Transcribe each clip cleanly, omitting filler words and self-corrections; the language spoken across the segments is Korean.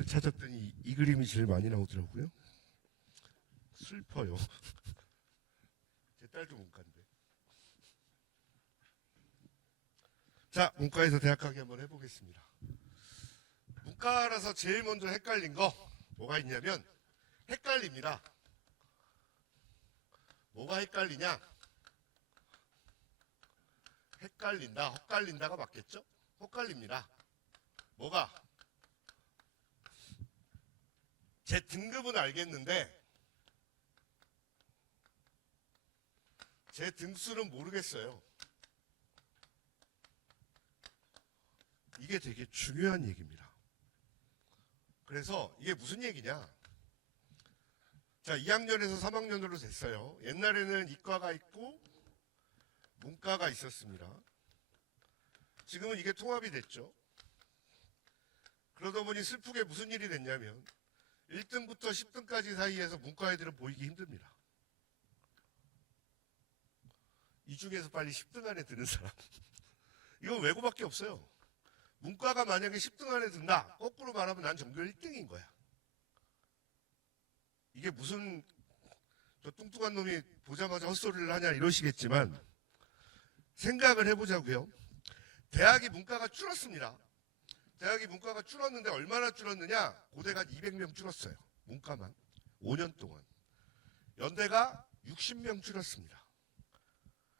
찾았더니 이 그림이 제일 많이 나오더라고요. 슬퍼요. 제 딸도 문과인데. 자, 문과에서 대학 가기 한번 해보겠습니다. 문과라서 제일 먼저 헷갈린 거 뭐가 있냐면 헷갈립니다. 뭐가 헷갈리냐? 헷갈린다, 헛갈린다가 맞겠죠? 헛갈립니다. 뭐가? 제 등급은 알겠는데 제 등수는 모르겠어요. 이게 되게 중요한 얘기입니다. 그래서 이게 무슨 얘기냐? 자, 2학년에서 3학년으로 됐어요. 옛날에는 이과가 있고 문과가 있었습니다. 지금은 이게 통합이 됐죠. 그러다 보니 슬프게 무슨 일이 됐냐면 1등부터 10등까지 사이에서 문과 애들은 보이기 힘듭니다. 이 중에서 빨리 10등 안에 드는 사람. 이건 외고밖에 없어요. 문과가 만약에 10등 안에 든다. 거꾸로 말하면 난 전교 1등인 거야. 이게 무슨 저 뚱뚱한 놈이 보자마자 헛소리를 하냐 이러시겠지만 생각을 해보자고요. 대학이 문과가 줄었습니다. 대학이 문과가 줄었는데 얼마나 줄었느냐? 고대가 200명 줄었어요. 문과만 5년 동안. 연대가 60명 줄었습니다.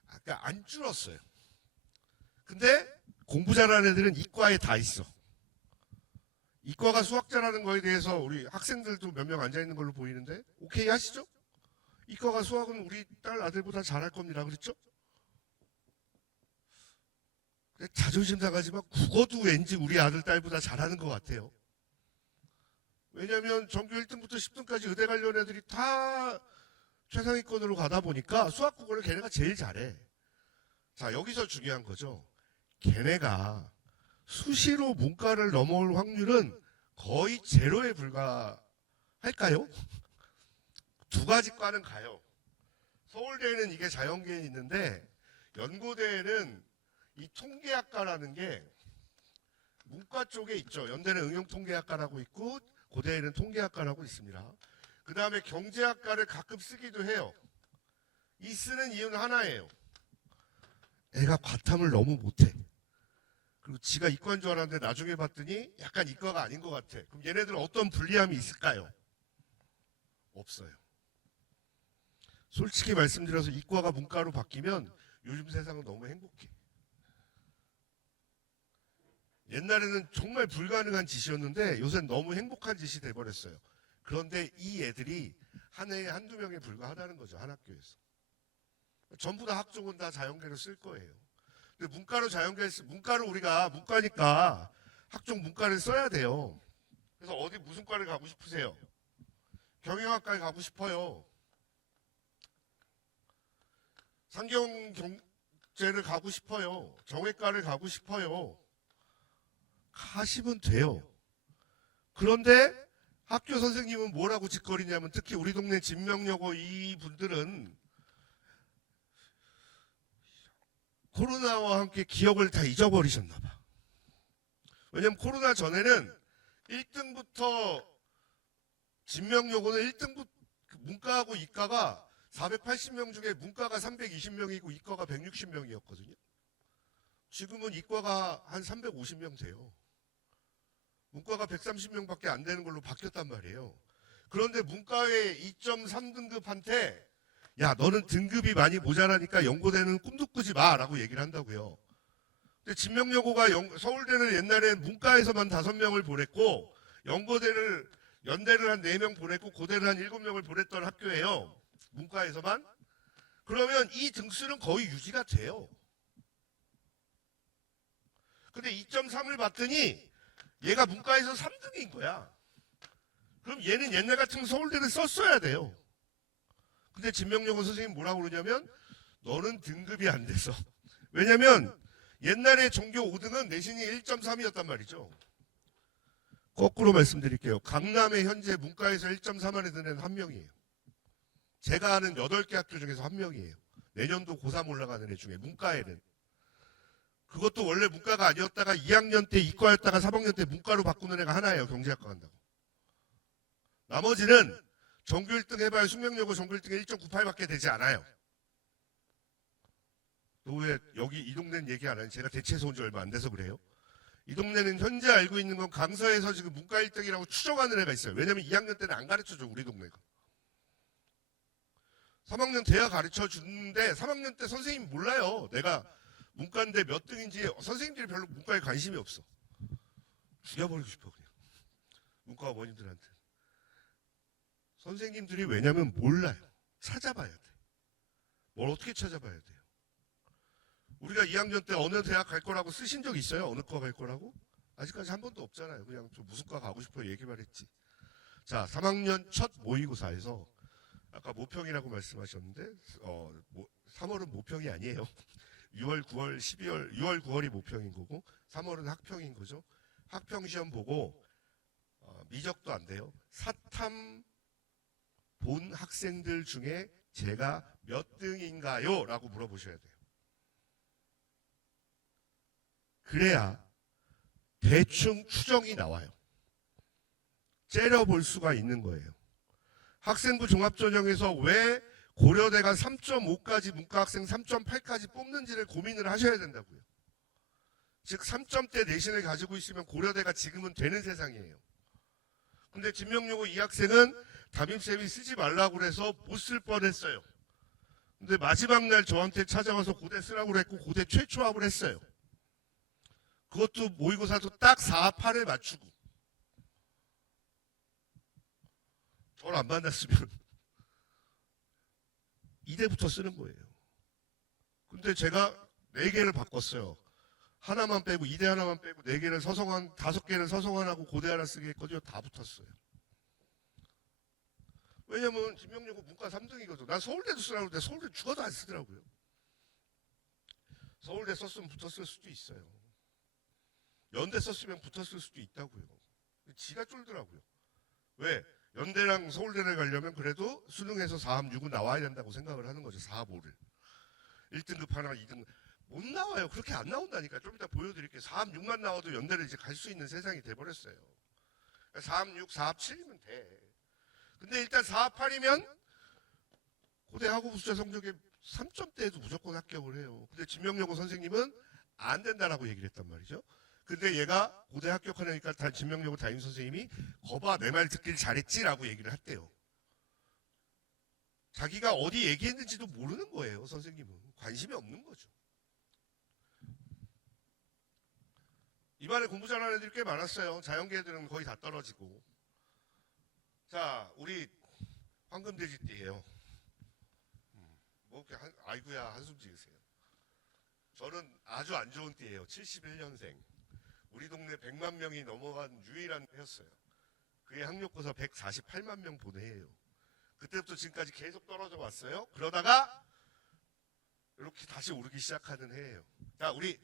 아까 안 줄었어요. 근데 공부 잘하는 애들은 이과에 다 있어. 이과가 수학 잘하는 거에 대해서 우리 학생들도 몇 명 앉아있는 걸로 보이는데 오케이 하시죠? 이과가 수학은 우리 딸 아들보다 잘할 겁니다. 그렇죠? 자존심 상하지만 국어도 왠지 우리 아들 딸보다 잘하는 것 같아요. 왜냐하면 전교 1등부터 10등까지 의대 관련 애들이 다 최상위권으로 가다 보니까 수학 국어를 걔네가 제일 잘해. 자, 여기서 중요한 거죠. 걔네가 수시로 문과를 넘어올 확률은 거의 제로에 불과할까요? 두 가지 과는 가요. 서울대에는 이게 자연계에 있는데 연고대에는 이 통계학과라는 게 문과 쪽에 있죠. 연대는 응용통계학과라고 있고 고대에는 통계학과라고 있습니다. 그 다음에 경제학과를 가끔 쓰기도 해요. 이 쓰는 이유는 하나예요. 애가 과탐을 너무 못해. 그리고 지가 이과인 줄 알았는데 나중에 봤더니 약간 이과가 아닌 것 같아. 그럼 얘네들은 어떤 불리함이 있을까요? 없어요. 솔직히 말씀드려서 이과가 문과로 바뀌면 요즘 세상은 너무 행복해. 옛날에는 정말 불가능한 짓이었는데 요새는 너무 행복한 짓이 돼버렸어요. 그런데 이 애들이 한 해에 한두 명에 불과하다는 거죠. 한 학교에서. 전부 다 학종은 다 자연계를 쓸 거예요. 근데 문과로 우리가 문과니까 학종 문과를 써야 돼요. 그래서 어디 무슨 과를 가고 싶으세요? 경영학과에 가고 싶어요. 상경경제를 가고 싶어요. 정외과를 가고 싶어요. 가시면 돼요. 그런데 학교 선생님은 뭐라고 짓거리냐면 특히 우리 동네 진명여고 이 분들은 코로나와 함께 기억을 다 잊어버리셨나 봐. 왜냐면 코로나 전에는 1등부터 진명여고는 1등부터 문과하고 이과가 480명 중에 문과가 320명이고 이과가 160명이었거든요. 지금은 이과가 한 350명 돼요. 문과가 130명밖에 안 되는 걸로 바뀌었단 말이에요. 그런데 문과의 2.3등급한테 야, 너는 등급이 많이 모자라니까 연고대는 꿈도 꾸지 마 라고 얘기를 한다고요. 근데 진명여고가 서울대는 옛날엔 문과에서만 5명을 보냈고 연고대를 연대를 한 4명 보냈고 고대를 한 7명을 보냈던 학교예요. 문과에서만. 그러면 이 등수는 거의 유지가 돼요. 근데 2.3을 봤더니 얘가 문과에서 3등인 거야. 그럼 얘는 옛날 같으면 서울대를 썼어야 돼요. 근데 진명여고 선생님 뭐라고 그러냐면 너는 등급이 안 돼서. 왜냐면 옛날에 전교 5등은 내신이 1.3이었단 말이죠. 거꾸로 말씀드릴게요. 강남에 현재 문과에서 1.3 안에 드는 애는 한 명이에요. 제가 아는 8개 학교 중에서 한 명이에요. 내년도 고3 올라가는 애 중에 문과에는. 그것도 원래 문과가 아니었다가 2학년 때 이과였다가 3학년 때 문과로 바꾸는 애가 하나예요. 경제학과 간다고. 나머지는 전교 1등 해봐야 숙명여고 전교 1등에 1.98밖에 되지 않아요. 너 왜 여기 이 동네는 얘기 안 하니? 제가 대치해서 온 지 얼마 안 돼서 그래요. 이 동네는 현재 알고 있는 건 강서에서 지금 문과 1등이라고 추정하는 애가 있어요. 왜냐면 2학년 때는 안 가르쳐줘, 우리 동네가. 3학년 돼야 가르쳐 주는데 3학년 때 선생님이 몰라요. 내가 문과인데 몇 등인지. 선생님들이 별로 문과에 관심이 없어. 죽여버리고 싶어 그냥. 문과 어머님들한테. 선생님들이 왜냐면 몰라요. 찾아봐야 돼. 뭘 어떻게 찾아봐야 돼요? 우리가 2학년 때 어느 대학 갈 거라고 쓰신 적 있어요? 어느 과 갈 거라고? 아직까지 한 번도 없잖아요. 그냥 좀 무슨 과 가고 싶어요 얘기만 했지. 자, 3학년 첫 모의고사에서 아까 모평이라고 말씀하셨는데 3월은 모평이 아니에요. 6월, 9월, 12월, 6월, 9월이 모평인 거고 3월은 학평인 거죠. 학평 시험 보고 미적도 안 돼요. 사탐 본 학생들 중에 제가 몇 등인가요? 라고 물어보셔야 돼요. 그래야 대충 추정이 나와요. 째려볼 수가 있는 거예요. 학생부 종합전형에서 왜 고려대가 3.5까지 문과학생 3.8까지 뽑는지를 고민을 하셔야 된다고요. 즉 3점대 내신을 가지고 있으면 고려대가 지금은 되는 세상이에요. 근데 진명여고 이 학생은 담임쌤이 쓰지 말라고 그래서 못 쓸 뻔했어요. 근데 마지막 날 저한테 찾아와서 고대 쓰라고 그랬고 고대 최초 합을 했어요. 그것도 모의고사도 딱 4, 8을 맞추고. 저를 안 만났으면 이대부터 쓰는 거예요. 근데 제가 4개를 바꿨어요. 하나만 빼고, 이대 하나만 빼고 4개를 서성한, 5개를 서성한하고 고대 하나 쓰게 했거든요. 다 붙었어요. 왜냐면 진명여고 문과 3등이거든. 난 서울대도 쓰라고 했는데 서울대 죽어도 안 쓰더라고요. 서울대 썼으면 붙었을 수도 있어요. 연대 썼으면 붙었을 수도 있다고요. 지가 쫄더라고요. 왜? 연대랑 서울대를 가려면 그래도 수능에서 4합 6은 나와야 된다고 생각을 하는 거죠. 4합 5를. 1등급 하나, 2등급. 못 나와요. 그렇게 안 나온다니까. 좀 이따 보여드릴게요. 4합 6만 나와도 연대를 이제 갈 수 있는 세상이 돼버렸어요. 4합 6, 4합 7이면 돼. 근데 일단 4합 8이면 고대 학우부수자 성적에 3점대에도 무조건 합격을 해요. 근데 진명여고 선생님은 안 된다라고 얘기를 했단 말이죠. 근데 얘가 고대 합격하려니까 진명여고 담임 선생님이 거봐 내 말 듣길 잘했지라고 얘기를 했대요. 자기가 어디 얘기했는지도 모르는 거예요. 선생님은 관심이 없는 거죠. 이번에 공부 잘하는 애들이 꽤 많았어요. 자연계 애들은 거의 다 떨어지고. 자, 우리 황금돼지띠예요. 뭐 이렇게 아이고야 한숨 지으세요. 저는 아주 안 좋은 띠예요. 71년생. 우리 동네 100만 명이 넘어간 유일한 해였어요. 그게 학력고사 148만 명 본 해예요. 그때부터 지금까지 계속 떨어져 왔어요. 그러다가 이렇게 다시 오르기 시작하는 해예요. 자, 우리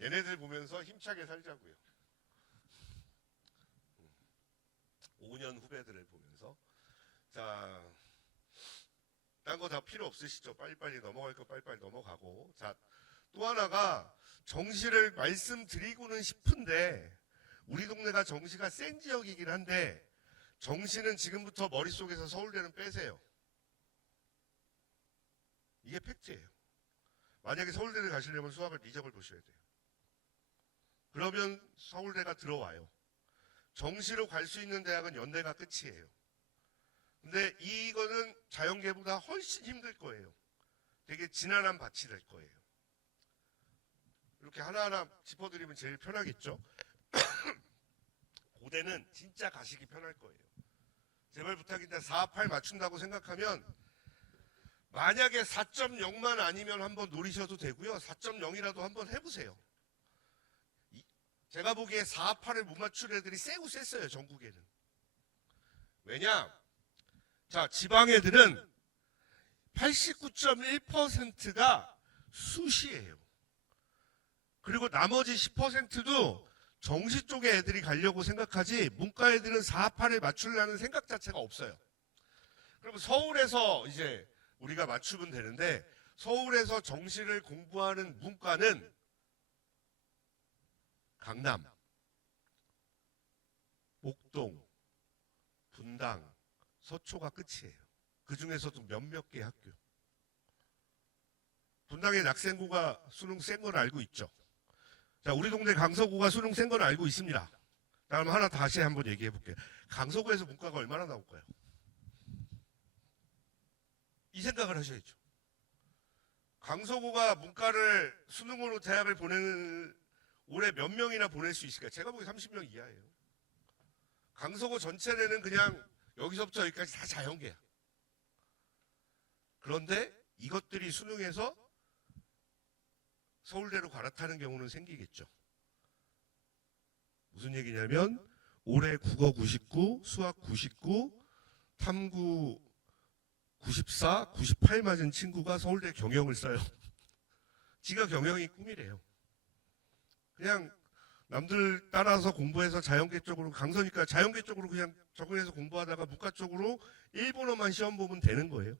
얘네들 보면서 힘차게 살자고요. 5년 후배들을 보면서. 자, 딴 거 다 필요 없으시죠? 빨리빨리 넘어갈 거 빨리빨리 넘어가고. 자, 또 하나가 정시를 말씀드리고는 싶은데 우리 동네가 정시가 센 지역이긴 한데 정시는 지금부터 머릿속에서 서울대는 빼세요. 이게 팩트예요. 만약에 서울대를 가시려면 수학을 미적을 보셔야 돼요. 그러면 서울대가 들어와요. 정시로 갈 수 있는 대학은 연대가 끝이에요. 근데 이거는 자연계보다 훨씬 힘들 거예요. 되게 지난한 밭이 될 거예요. 이렇게 하나하나 짚어드리면 제일 편하겠죠? 고대는 진짜 가시기 편할 거예요. 제발 부탁인데 4, 8 맞춘다고 생각하면 만약에 4.0만 아니면 한번 노리셔도 되고요. 4.0이라도 한번 해보세요. 제가 보기에 4, 8을 못 맞출 애들이 세고 셌어요. 전국에는. 왜냐? 자, 지방 애들은 89.1%가 수시예요. 그리고 나머지 10%도 정시 쪽에 애들이 가려고 생각하지 문과 애들은 4, 8을 맞추려는 생각 자체가 없어요. 그럼 서울에서 이제 우리가 맞추면 되는데 서울에서 정시를 공부하는 문과는 강남, 목동, 분당, 서초가 끝이에요. 그 중에서도 몇몇 개 학교. 분당의 낙생구가 수능 센 건 알고 있죠. 자, 우리 동네 강서구가 수능 센 건 알고 있습니다. 다음 하나 다시 한번 얘기해 볼게요. 강서구에서 문과가 얼마나 나올까요? 이 생각을 하셔야죠. 강서구가 문과를 수능으로 대학을 보내는 올해 몇 명이나 보낼 수 있을까요? 제가 보기엔 30명 이하예요. 강서구 전체는 그냥 여기서부터 여기까지 다 자연계야. 그런데 이것들이 수능에서 서울대로 갈아타는 경우는 생기겠죠. 무슨 얘기냐면 올해 국어 99, 수학 99, 탐구 94, 98 맞은 친구가 서울대 경영을 써요. 지가 경영이 꿈이래요. 그냥 남들 따라서 공부해서 자연계 쪽으로, 강서니까 자연계 쪽으로 그냥 적응해서 공부하다가 문과 쪽으로 일본어만 시험 보면 되는 거예요.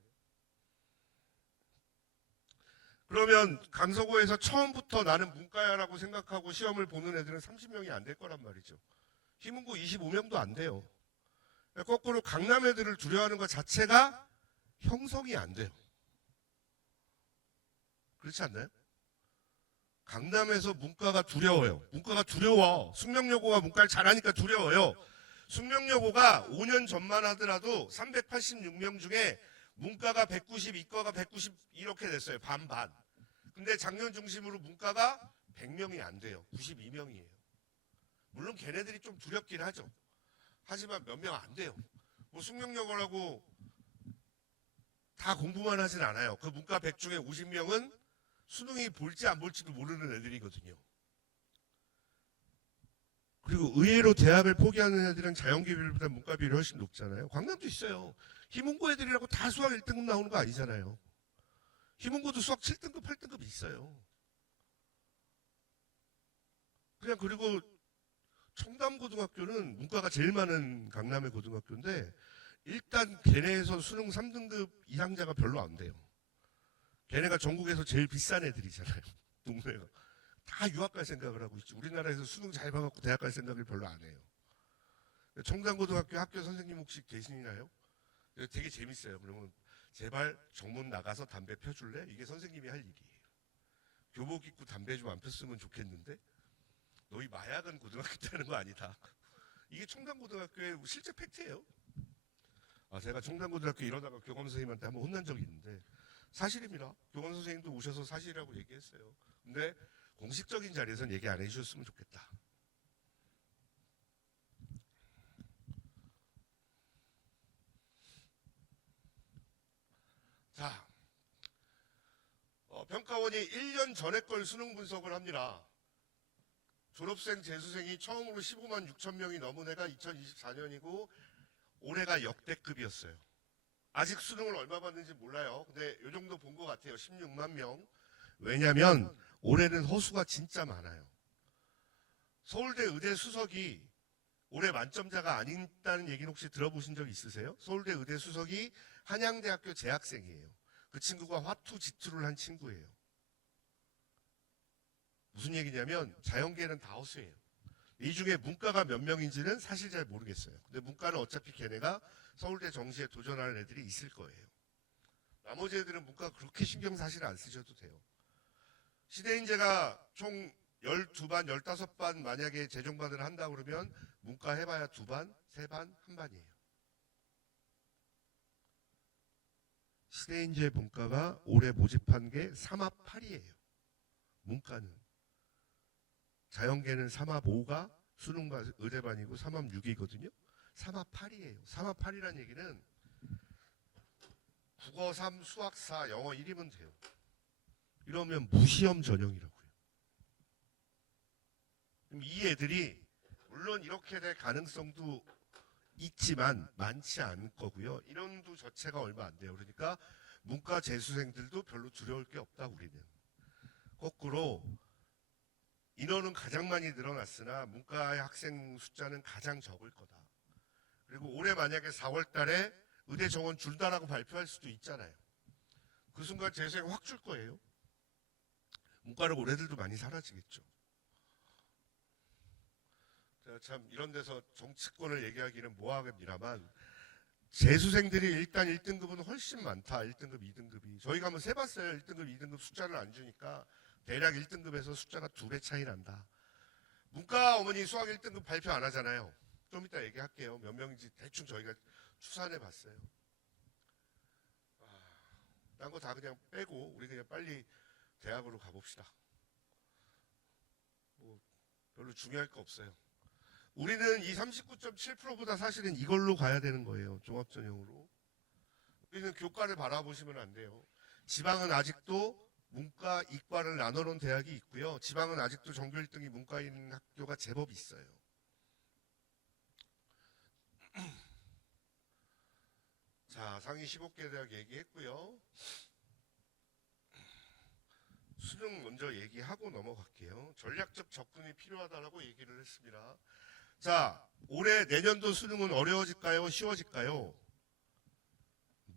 그러면 강서구에서 처음부터 나는 문과야라고 생각하고 시험을 보는 애들은 30명이 안 될 거란 말이죠. 희문고 25명도 안 돼요. 거꾸로 강남 애들을 두려워하는 것 자체가 형성이 안 돼요. 그렇지 않나요? 강남에서 문과가 두려워요. 문과가 두려워. 숙명여고가 문과를 잘하니까 두려워요. 숙명여고가 5년 전만 하더라도 386명 중에 문과가 190, 이과가 190 이렇게 됐어요. 반반. 근데 작년 중심으로 문과가 100명이 안 돼요. 92명이에요. 물론 걔네들이 좀 두렵긴 하죠. 하지만 몇 명 안 돼요. 뭐 숙명여고라고 다 공부만 하진 않아요. 그 문과 100 중에 50명은 수능이 볼지 안 볼지도 모르는 애들이거든요. 그리고 의외로 대학을 포기하는 애들은 자연계 비율보다 문과 비율이 훨씬 높잖아요. 광남도 있어요. 희문고 애들이라고 다 수학 1등급 나오는 거 아니잖아요. 희문고도 수학 7등급, 8등급 있어요. 그냥 그리고 청담고등학교는 문과가 제일 많은 강남의 고등학교인데 일단 걔네에서 수능 3등급 이상자가 별로 안 돼요. 걔네가 전국에서 제일 비싼 애들이잖아요. 동네가. 다 유학 갈 생각을 하고 있지. 우리나라에서 수능 잘 봐갖고 대학 갈 생각을 별로 안 해요. 청담고등학교 학교 선생님 혹시 계시나요? 되게 재밌어요. 그러면 제발 정문 나가서 담배 펴줄래? 이게 선생님이 할 일이에요. 교복 입고 담배 좀 안 폈으면 좋겠는데 너희 마약은 고등학교 때 하는 거 아니다. 이게 청담고등학교의 실제 팩트예요. 제가 청담고등학교 이러다가 교감 선생님한테 한번 혼난 적이 있는데 사실입니다. 교감 선생님도 오셔서 사실이라고 얘기했어요. 근데 공식적인 자리에서는 얘기 안 해주셨으면 좋겠다. 자, 평가원이 1년 전에 걸 수능 분석을 합니다. 졸업생, 재수생이 처음으로 15만 6천 명이 넘은 해가 2024년이고 올해가 역대급이었어요. 아직 수능을 얼마 받는지 몰라요. 근데 이 정도 본 것 같아요. 16만 명. 왜냐면 올해는 허수가 진짜 많아요. 서울대 의대 수석이 올해 만점자가 아닌다는 얘기는 혹시 들어보신 적 있으세요? 서울대 의대 수석이 한양대학교 재학생이에요. 그 친구가 화투 지투를 한 친구예요. 무슨 얘기냐면 자연계는 다 허수예요. 이 중에 문과가 몇 명인지는 사실 잘 모르겠어요. 근데 문과는 어차피 걔네가 서울대 정시에 도전하는 애들이 있을 거예요. 나머지 애들은 문과 그렇게 신경 사실 안 쓰셔도 돼요. 시대인재가 총 12반, 15반 만약에 재정반을 한다 그러면 문과 해봐야 2반, 3반, 1반이에요. 시대인재 문과가 올해 모집한 게 3합 8이에요. 문과는. 자연계는 3합 5가 수능반 의대반이고 3합 6이거든요. 3합 8이에요. 3합 8이라는 얘기는 국어 3, 수학 4, 영어 1이면 돼요. 이러면 무시험 전형이라고요. 그럼 이 애들이 물론 이렇게 될 가능성도 있지만 많지 않을 거고요. 인원도 자체가 얼마 안 돼요. 그러니까 문과 재수생들도 별로 두려울 게 없다 우리는. 거꾸로 인원은 가장 많이 늘어났으나 문과의 학생 숫자는 가장 적을 거다. 그리고 올해 만약에 4월 달에 의대 정원 줄다라고 발표할 수도 있잖아요. 그 순간 재수생 확 줄 거예요. 문과는 올해들도 많이 사라지겠죠. 제가 참 이런 데서 정치권을 얘기하기는 모함입니다만 재수생들이 일단 1등급은 훨씬 많다. 1등급, 2등급이. 저희가 한번 세봤어요. 1등급, 2등급 숫자를 안 주니까 대략 1등급에서 숫자가 2배 차이 난다. 문과 어머니 수학 1등급 발표 안 하잖아요. 좀 이따 얘기할게요. 몇 명인지 대충 저희가 추산해 봤어요. 딴 거 다 그냥 빼고 우리 그냥 빨리 대학으로 가봅시다. 뭐 별로 중요할 거 없어요. 우리는 이 39.7%보다 사실은 이걸로 가야 되는 거예요. 종합전형으로. 우리는 교과를 바라보시면 안 돼요. 지방은 아직도 문과, 이과를 나눠놓은 대학이 있고요. 지방은 아직도 전교 1등이 문과인 학교가 제법 있어요. 자, 상위 15개 대학 얘기했고요. 수능 먼저 얘기하고 넘어갈게요. 전략적 접근이 필요하다라고 얘기를 했습니다. 자, 올해 내년도 수능은 어려워질까요? 쉬워질까요?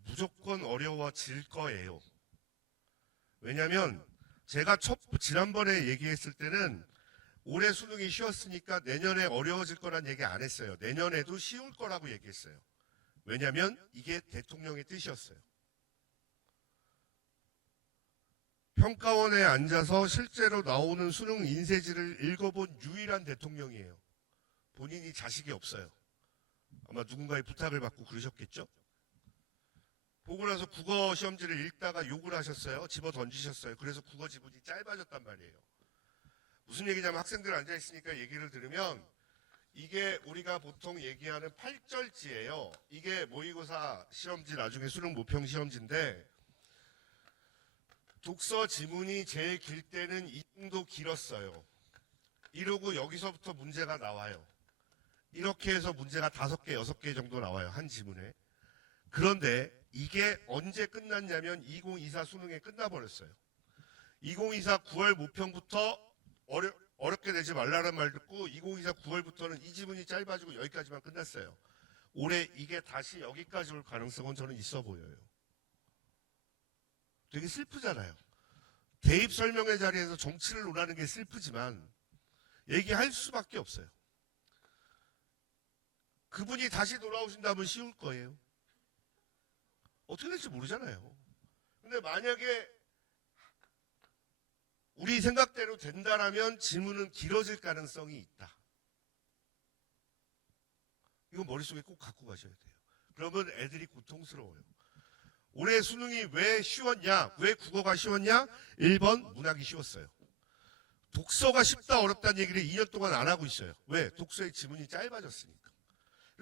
무조건 어려워질 거예요. 왜냐하면 제가 지난번에 얘기했을 때는 올해 수능이 쉬웠으니까 내년에 어려워질 거란 얘기 안 했어요. 내년에도 쉬울 거라고 얘기했어요. 왜냐하면 이게 대통령의 뜻이었어요. 평가원에 앉아서 실제로 나오는 수능 인쇄지를 읽어본 유일한 대통령이에요. 본인이 자식이 없어요. 아마 누군가의 부탁을 받고 그러셨겠죠? 보고 나서 국어 시험지를 읽다가 욕을 하셨어요. 집어 던지셨어요. 그래서 국어 지문이 짧아졌단 말이에요. 무슨 얘기냐면 학생들 앉아있으니까 얘기를 들으면 이게 우리가 보통 얘기하는 8절지예요. 이게 모의고사 시험지 나중에 수능 모평 시험지인데 독서 지문이 제일 길 때는 이 정도 길었어요. 이러고 여기서부터 문제가 나와요. 이렇게 해서 문제가 5개, 6개 정도 나와요. 한 지문에. 그런데 이게 언제 끝났냐면 2024 수능에 끝나버렸어요. 2024 9월 모평부터 어렵게 내지 말라는 말 듣고 2024 9월부터는 이 지문이 짧아지고 여기까지만 끝났어요. 올해 이게 다시 여기까지 올 가능성은 저는 있어 보여요. 되게 슬프잖아요. 대입 설명회 자리에서 정치를 논하는 게 슬프지만 얘기할 수밖에 없어요. 그분이 다시 돌아오신다면 쉬울 거예요. 어떻게 될지 모르잖아요. 근데 만약에 우리 생각대로 된다라면 지문은 길어질 가능성이 있다. 이거 머릿속에 꼭 갖고 가셔야 돼요. 그러면 애들이 고통스러워요. 올해 수능이 왜 쉬웠냐? 왜 국어가 쉬웠냐? 1번 문학이 쉬웠어요. 독서가 쉽다 어렵다는 얘기를 2년 동안 안 하고 있어요. 왜? 독서의 지문이 짧아졌으니까.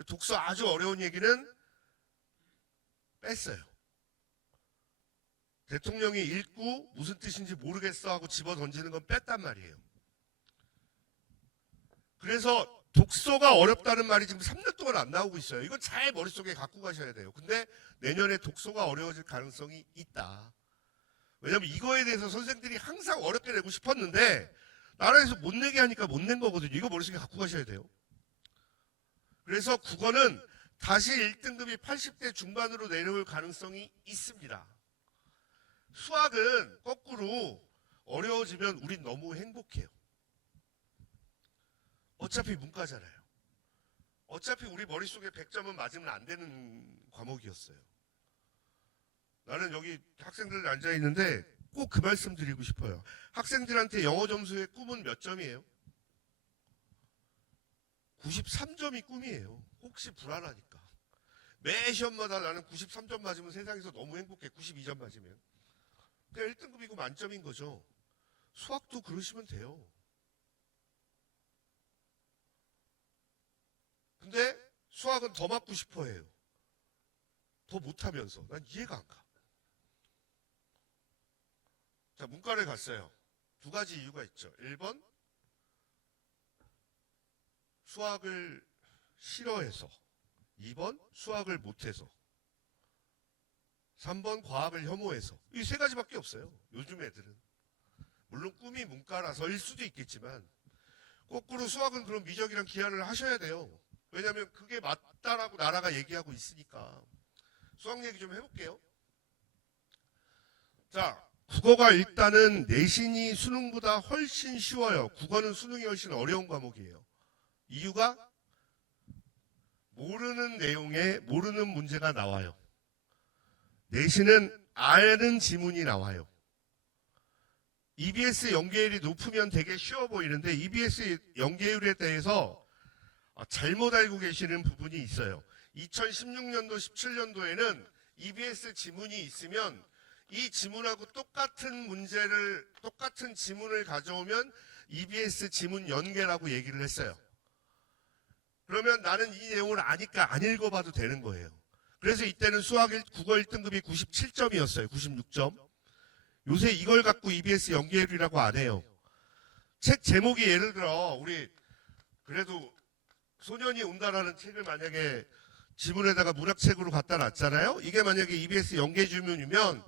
독서 아주 어려운 얘기는 뺐어요. 대통령이 읽고 무슨 뜻인지 모르겠어 하고 집어 던지는 건 뺐단 말이에요. 그래서 독서가 어렵다는 말이 지금 3년 동안 안 나오고 있어요. 이건 잘 머릿속에 갖고 가셔야 돼요. 근데 내년에 독서가 어려워질 가능성이 있다. 왜냐면 이거에 대해서 선생들이 항상 어렵게 내고 싶었는데 나라에서 못 내게 하니까 못 낸 거거든요. 이거 머릿속에 갖고 가셔야 돼요. 그래서 국어는 다시 1등급이 80대 중반으로 내려올 가능성이 있습니다. 수학은 거꾸로 어려워지면 우린 너무 행복해요. 어차피 문과잖아요. 어차피 우리 머릿속에 100점은 맞으면 안 되는 과목이었어요. 나는 여기 학생들 앉아있는데 꼭 그 말씀 드리고 싶어요. 학생들한테 영어 점수의 꿈은 몇 점이에요? 93점이 꿈이에요. 혹시 불안하니까. 매 시험마다 나는 93점 맞으면 세상에서 너무 행복해. 92점 맞으면. 그냥 1등급이고 만점인 거죠. 수학도 그러시면 돼요. 근데 수학은 더 맞고 싶어 해요. 더 못하면서. 난 이해가 안 가. 자, 문과를 갔어요. 2가지 이유가 있죠. 1번, 수학을 싫어해서. 2번, 수학을 못해서. 3번, 과학을 혐오해서. 이 3가지밖에 없어요. 요즘 애들은. 물론 꿈이 문과라서일 수도 있겠지만 거꾸로 수학은 그런 미적이랑 기하를 하셔야 돼요. 왜냐하면 그게 맞다라고 나라가 얘기하고 있으니까. 수학 얘기 좀 해볼게요. 자, 국어가 일단은 내신이 수능보다 훨씬 쉬워요. 국어는 수능이 훨씬 어려운 과목이에요. 이유가 모르는 내용에 모르는 문제가 나와요. 내신은 아는 지문이 나와요. EBS 연계율이 높으면 되게 쉬워 보이는데 EBS 연계율에 대해서 잘못 알고 계시는 부분이 있어요. 2016년도, 17년도에는 EBS 지문이 있으면 이 지문하고 똑같은 지문을 가져오면 EBS 지문 연계라고 얘기를 했어요. 그러면 나는 이 내용을 아니까 안 읽어봐도 되는 거예요. 그래서 이때는 국어 1등급이 97점이었어요. 96점. 요새 이걸 갖고 EBS 연계율이라고 안 해요. 책 제목이 예를 들어 우리 그래도 소년이 온다라는 책을 만약에 지문에다가 문학책으로 갖다 놨잖아요. 이게 만약에 EBS 연계 지문이면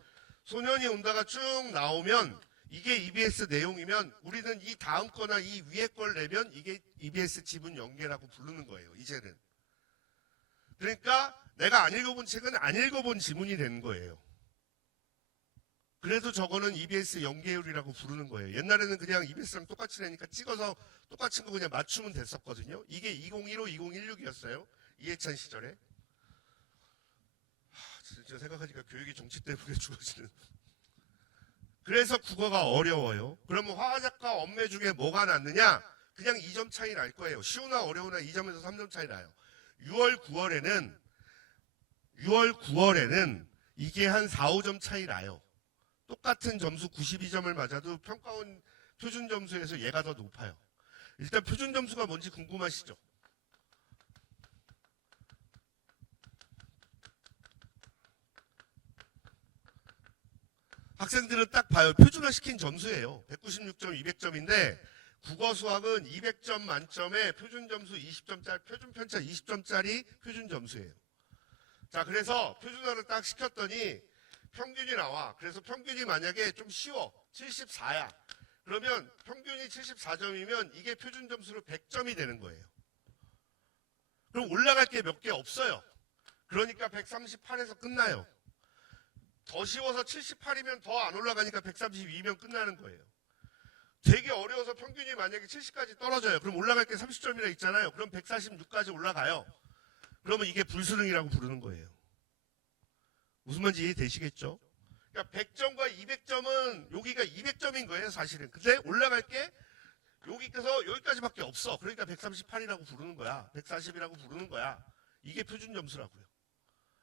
소년이 온다가 쭉 나오면 이게 EBS 내용이면 우리는 이 다음 거나 이 위에 걸 내면 이게 EBS 지문 연계라고 부르는 거예요. 이제는. 그러니까 내가 안 읽어본 책은 안 읽어본 지문이 되는 거예요. 그래도 저거는 EBS 연계율이라고 부르는 거예요. 옛날에는 그냥 EBS랑 똑같이 내니까 찍어서 똑같은 거 그냥 맞추면 됐었거든요. 이게 2015, 2016이었어요. 이해찬 시절에. 진짜 생각하니까 교육이 정치 때문에 죽어지는. 그래서 국어가 어려워요. 그러면 화작과 언매 중에 뭐가 낫느냐? 그냥 2점 차이 날 거예요. 쉬우나 어려우나 2점에서 3점 차이 나요. 6월, 9월에는 이게 한 4, 5점 차이 나요. 똑같은 점수 92점을 맞아도 평가원 표준 점수에서 얘가 더 높아요. 일단 표준 점수가 뭔지 궁금하시죠? 학생들은 딱 봐요. 표준화 시킨 점수예요. 196점, 200점인데 국어 수학은 200점 만점에 표준 점수 20점짜리, 표준 편차 20점짜리 표준 점수예요. 자, 그래서 표준화를 딱 시켰더니 평균이 나와. 그래서 평균이 만약에 좀 쉬워. 74야. 그러면 평균이 74점이면 이게 표준 점수로 100점이 되는 거예요. 그럼 올라갈 게 몇 개 없어요. 그러니까 138에서 끝나요. 더 쉬워서 78이면 더 안 올라가니까 132면 끝나는 거예요. 되게 어려워서 평균이 만약에 70까지 떨어져요. 그럼 올라갈 게 30점이나 있잖아요. 그럼 146까지 올라가요. 그러면 이게 불수능이라고 부르는 거예요. 무슨 말인지 이해되시겠죠? 그러니까 100점과 200점은 여기가 200점인 거예요, 사실은. 근데 올라갈 게 여기서 여기까지밖에 없어. 그러니까 138이라고 부르는 거야. 140이라고 부르는 거야. 이게 표준 점수라고요.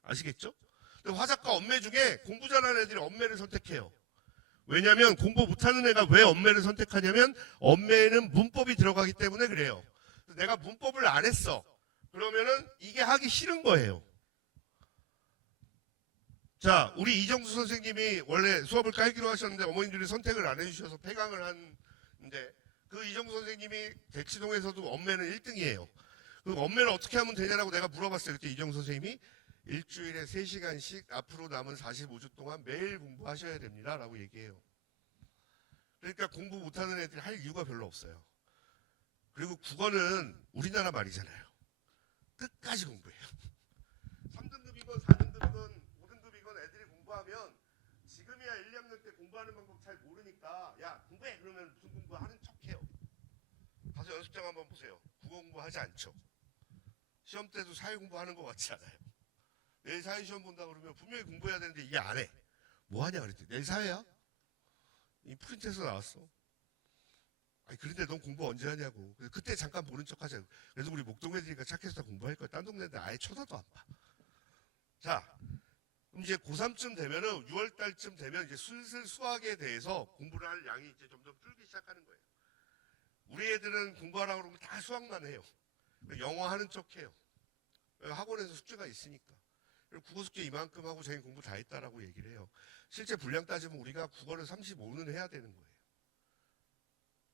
아시겠죠? 근데 화작과 언매 중에 공부 잘하는 애들이 언매를 선택해요. 왜냐하면 공부 못하는 애가 왜 언매를 선택하냐면 언매에는 문법이 들어가기 때문에 그래요. 내가 문법을 안 했어. 그러면은 이게 하기 싫은 거예요. 자, 우리 이정수 선생님이 원래 수업을 깔기로 하셨는데 어머님들이 선택을 안 해주셔서 폐강을 하는데 그 이정수 선생님이 대치동에서도 언매는 1등이에요. 그 언매를 어떻게 하면 되냐라고 내가 물어봤어요. 그때 이정수 선생님이 일주일에 3시간씩 앞으로 남은 45주 동안 매일 공부하셔야 됩니다. 라고 얘기해요. 그러니까 공부 못하는 애들이 할 이유가 별로 없어요. 그리고 국어는 우리나라 말이잖아요. 끝까지 공부해요. 3등급이건 4등급이건 5등급이건 애들이 공부하면 지금이야 1, 2학년 때 공부하는 방법 잘 모르니까 야 공부해 그러면 무슨 공부하는 척해요. 가서 연습장 한번 보세요. 국어 공부하지 않죠. 시험 때도 사회 공부하는 것 같지 않아요. 내일 사회 시험 본다 그러면 분명히 공부해야 되는데 이게 안 해. 뭐 하냐 그랬더니 내일 사회야? 이 프린트에서 나왔어. 아니 그런데 넌 공부 언제 하냐고. 그래서 그때 잠깐 보는 척 하자. 그래서 우리 목동 애들이니까 착해서 다 공부할 거야. 딴 동네 애들 아예 쳐다도 안 봐. 자, 그럼 이제 고3쯤 되면은 6월 달쯤 되면 이제 슬슬 수학에 대해서 공부를 할 양이 이제 점점 줄기 시작하는 거예요. 우리 애들은 공부하라고 그러면 다 수학만 해요. 영어 하는 척 해요. 학원에서 숙제가 있으니까. 국어 숙제 이만큼 하고 자기 공부 다 했다라고 얘기를 해요. 실제 분량 따지면 우리가 국어를 35는 해야 되는 거예요.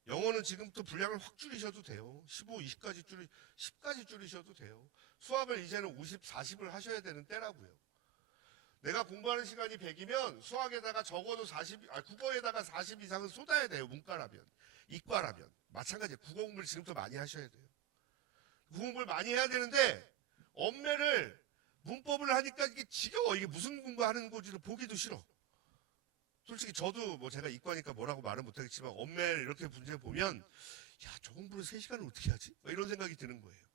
영어는 지금부터 분량을 확 줄이셔도 돼요. 15, 20까지 10까지 줄이셔도 돼요. 수학을 이제는 50, 40을 하셔야 되는 때라고요. 내가 공부하는 시간이 100이면 수학에다가 적어도 국어에다가 40 이상은 쏟아야 돼요. 문과라면. 이과라면. 마찬가지예요. 국어 공부를 지금부터 많이 하셔야 돼요. 국어 공부를 많이 해야 되는데 언매를 문법을 하니까 이게 지겨워. 이게 무슨 공부하는 건지를 보기도 싫어. 솔직히 저도 뭐 제가 이과니까 뭐라고 말은 못하겠지만 언매를 이렇게 문제 보면 야, 저 공부를 3시간을 어떻게 하지? 이런 생각이 드는 거예요.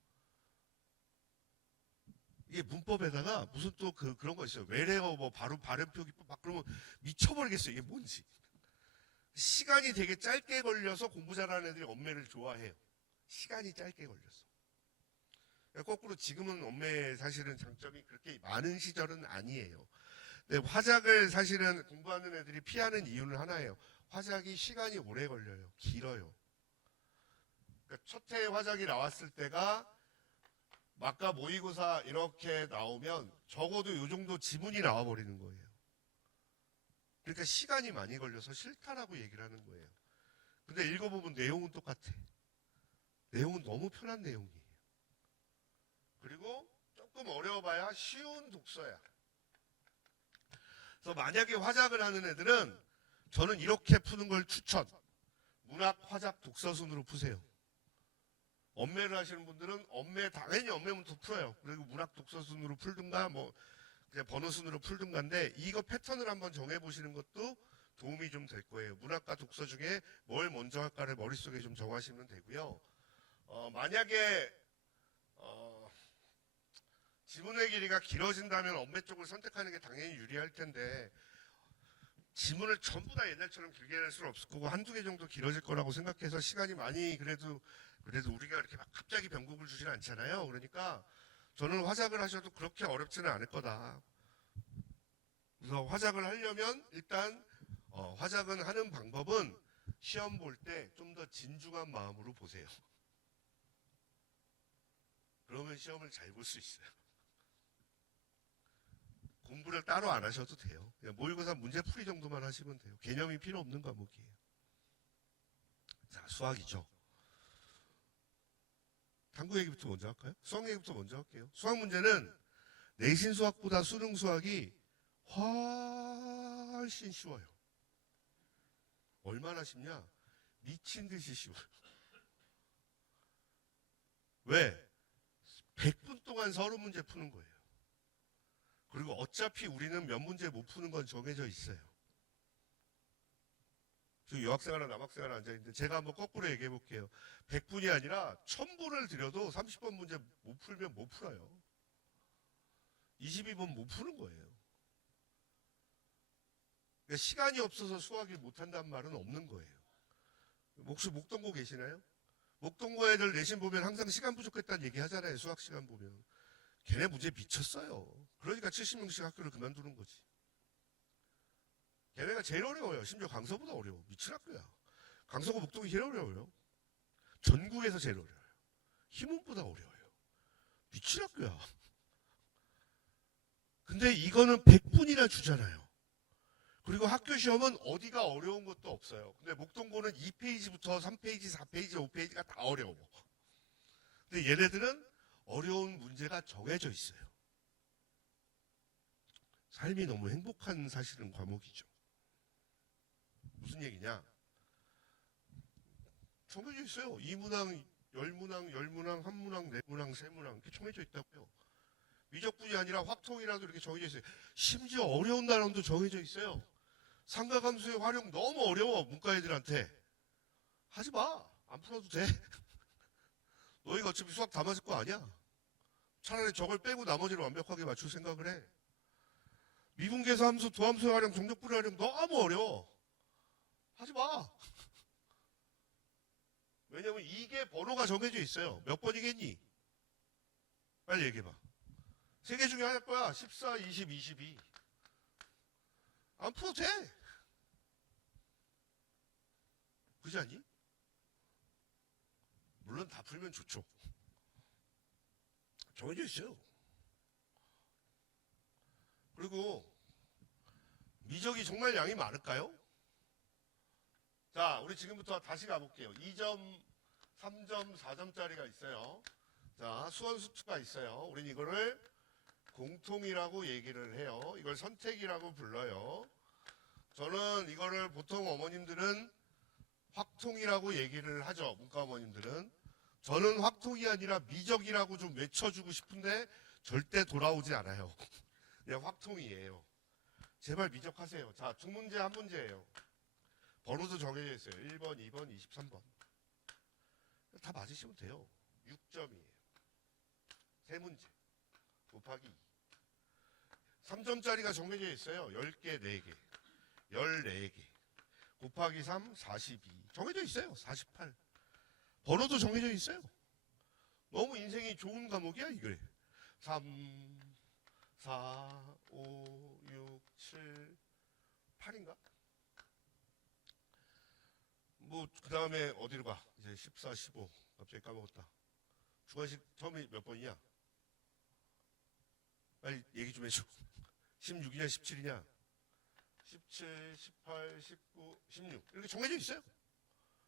이게 문법에다가 무슨 또 그런 거 있어요. 외래어 뭐 바로 발음표 기법 막 그러면 미쳐버리겠어요. 이게 뭔지. 시간이 되게 짧게 걸려서 공부 잘하는 애들이 엄매를 좋아해요. 시간이 짧게 걸려서. 거꾸로 지금은 엄매 사실은 장점이 그렇게 많은 시절은 아니에요. 근데 화작을 사실은 공부하는 애들이 피하는 이유는 하나예요. 화작이 시간이 오래 걸려요. 길어요. 그러니까 첫해 화작이 나왔을 때가 막가 모의고사 이렇게 나오면 적어도 요 정도 지문이 나와버리는 거예요. 그러니까 시간이 많이 걸려서 싫다라고 얘기를 하는 거예요. 근데 읽어보면 내용은 똑같아. 내용은 너무 편한 내용이에요. 그리고 조금 어려워봐야 쉬운 독서야. 그래서 만약에 화작을 하는 애들은 저는 이렇게 푸는 걸 추천. 문학 화작 독서순으로 푸세요. 엄매를 하시는 분들은 당연히 엄매부터 풀어요. 그리고 문학 독서순으로 풀든가 뭐 그냥 번호순으로 풀든가인데 이거 패턴을 한번 정해보시는 것도 도움이 좀 될 거예요. 문학과 독서 중에 뭘 먼저 할까를 머릿속에 좀 정하시면 되고요. 만약에 지문의 길이가 길어진다면 엄매 쪽을 선택하는 게 당연히 유리할 텐데 지문을 전부 다 옛날처럼 길게 낼 수는 없을 거고 한두 개 정도 길어질 거라고 생각해서 시간이 많이 그래도 우리가 이렇게 막 갑자기 변곡을 주진 않잖아요. 그러니까 저는 화작을 하셔도 그렇게 어렵지는 않을 거다. 그래서 화작을 하려면 일단 화작은 하는 방법은 시험 볼 때 좀 더 진중한 마음으로 보세요. 그러면 시험을 잘 볼 수 있어요. 공부를 따로 안 하셔도 돼요. 그냥 모의고사 문제풀이 정도만 하시면 돼요. 개념이 필요 없는 과목이에요. 자, 수학이죠. 탐구 얘기부터 먼저 할까요? 수학 얘기부터 먼저 할게요. 수학 문제는 내신 수학보다 수능 수학이 훨씬 쉬워요. 얼마나 쉽냐? 미친 듯이 쉬워요. 왜? 100분 동안 서론 문제 푸는 거예요. 그리고 어차피 우리는 몇 문제 못 푸는 건 정해져 있어요. 지금 여학생이나 남학생이나 앉아있는데 제가 한번 거꾸로 얘기해 볼게요. 100분이 아니라 1000분을 들여도 30번 문제 못 풀면 못 풀어요. 22번 못 푸는 거예요. 그러니까 시간이 없어서 수학을 못한다는 말은 없는 거예요. 혹시 목동고 계시나요? 목동고 애들 내신 보면 항상 시간 부족했다는 얘기 하잖아요. 수학 시간 보면. 걔네 문제 미쳤어요. 그러니까 70명씩 학교를 그만두는 거지. 걔네가 제일 어려워요. 심지어 강서보다 어려워. 미친 학교야. 강서고 목동이 제일 어려워요. 전국에서 제일 어려워요. 희문보다 어려워요. 미친 학교야. 근데 이거는 100분이나 주잖아요. 그리고 학교 시험은 어디가 어려운 것도 없어요. 근데 목동고는 2페이지부터 3페이지, 4페이지, 5페이지가 다 어려워. 근데 얘네들은 어려운 문제가 정해져 있어요. 삶이 너무 행복한 사실은 과목이죠. 무슨 얘기냐? 정해져 있어요. 2문항, 10문항, 10문항, 1문항, 4문항, 3문항 이렇게 정해져 있다고요. 미적분이 아니라 확통이라도 이렇게 정해져 있어요. 심지어 어려운 단원도 정해져 있어요. 상가감수의 활용 너무 어려워 문과 애들한테. 하지 마. 안 풀어도 돼. 너희가 어차피 수학 다 맞을 거 아니야. 차라리 저걸 빼고 나머지를 완벽하게 맞출 생각을 해. 미분계수 함수, 도함수의 활용, 정적분의 활용 너무 어려워. 하지 마. 왜냐면 이게 번호가 정해져 있어요. 몇 번이겠니? 빨리 얘기해봐. 세 개 중에 하나일 거야. 14, 20, 22. 안 풀어도 돼. 그렇지 않니? 물론 다 풀면 좋죠. 정해져 있어요. 그리고 미적이 정말 양이 많을까요? 자, 우리 지금부터 다시 가볼게요. 2점, 3점, 4점짜리가 있어요. 자, 수원수투가 있어요. 우린 이거를 공통이라고 얘기를 해요. 이걸 선택이라고 불러요. 저는 이거를 보통 어머님들은 확통이라고 얘기를 하죠. 문과 어머님들은. 저는 확통이 아니라 미적이라고 좀 외쳐주고 싶은데 절대 돌아오지 않아요. 그냥 확통이에요. 제발 미적하세요. 자, 두 문제 한 문제예요. 번호도 정해져 있어요. 1번, 2번, 23번. 다 맞으시면 돼요. 6점이에요. 세 문제. 곱하기 2. 3점짜리가 정해져 있어요. 10개, 4개. 14개. 곱하기 3, 42. 정해져 있어요. 48. 번호도 정해져 있어요. 너무 인생이 좋은 과목이야, 이게. 3, 4, 5, 6, 7, 8인가? 뭐, 그 다음에 어디로 가? 이제 14, 15. 갑자기 까먹었다. 주관식 처음에 몇 번이냐? 빨리 얘기 좀 해줘. 16이냐, 17이냐? 17, 18, 19, 16. 이렇게 정해져 있어요.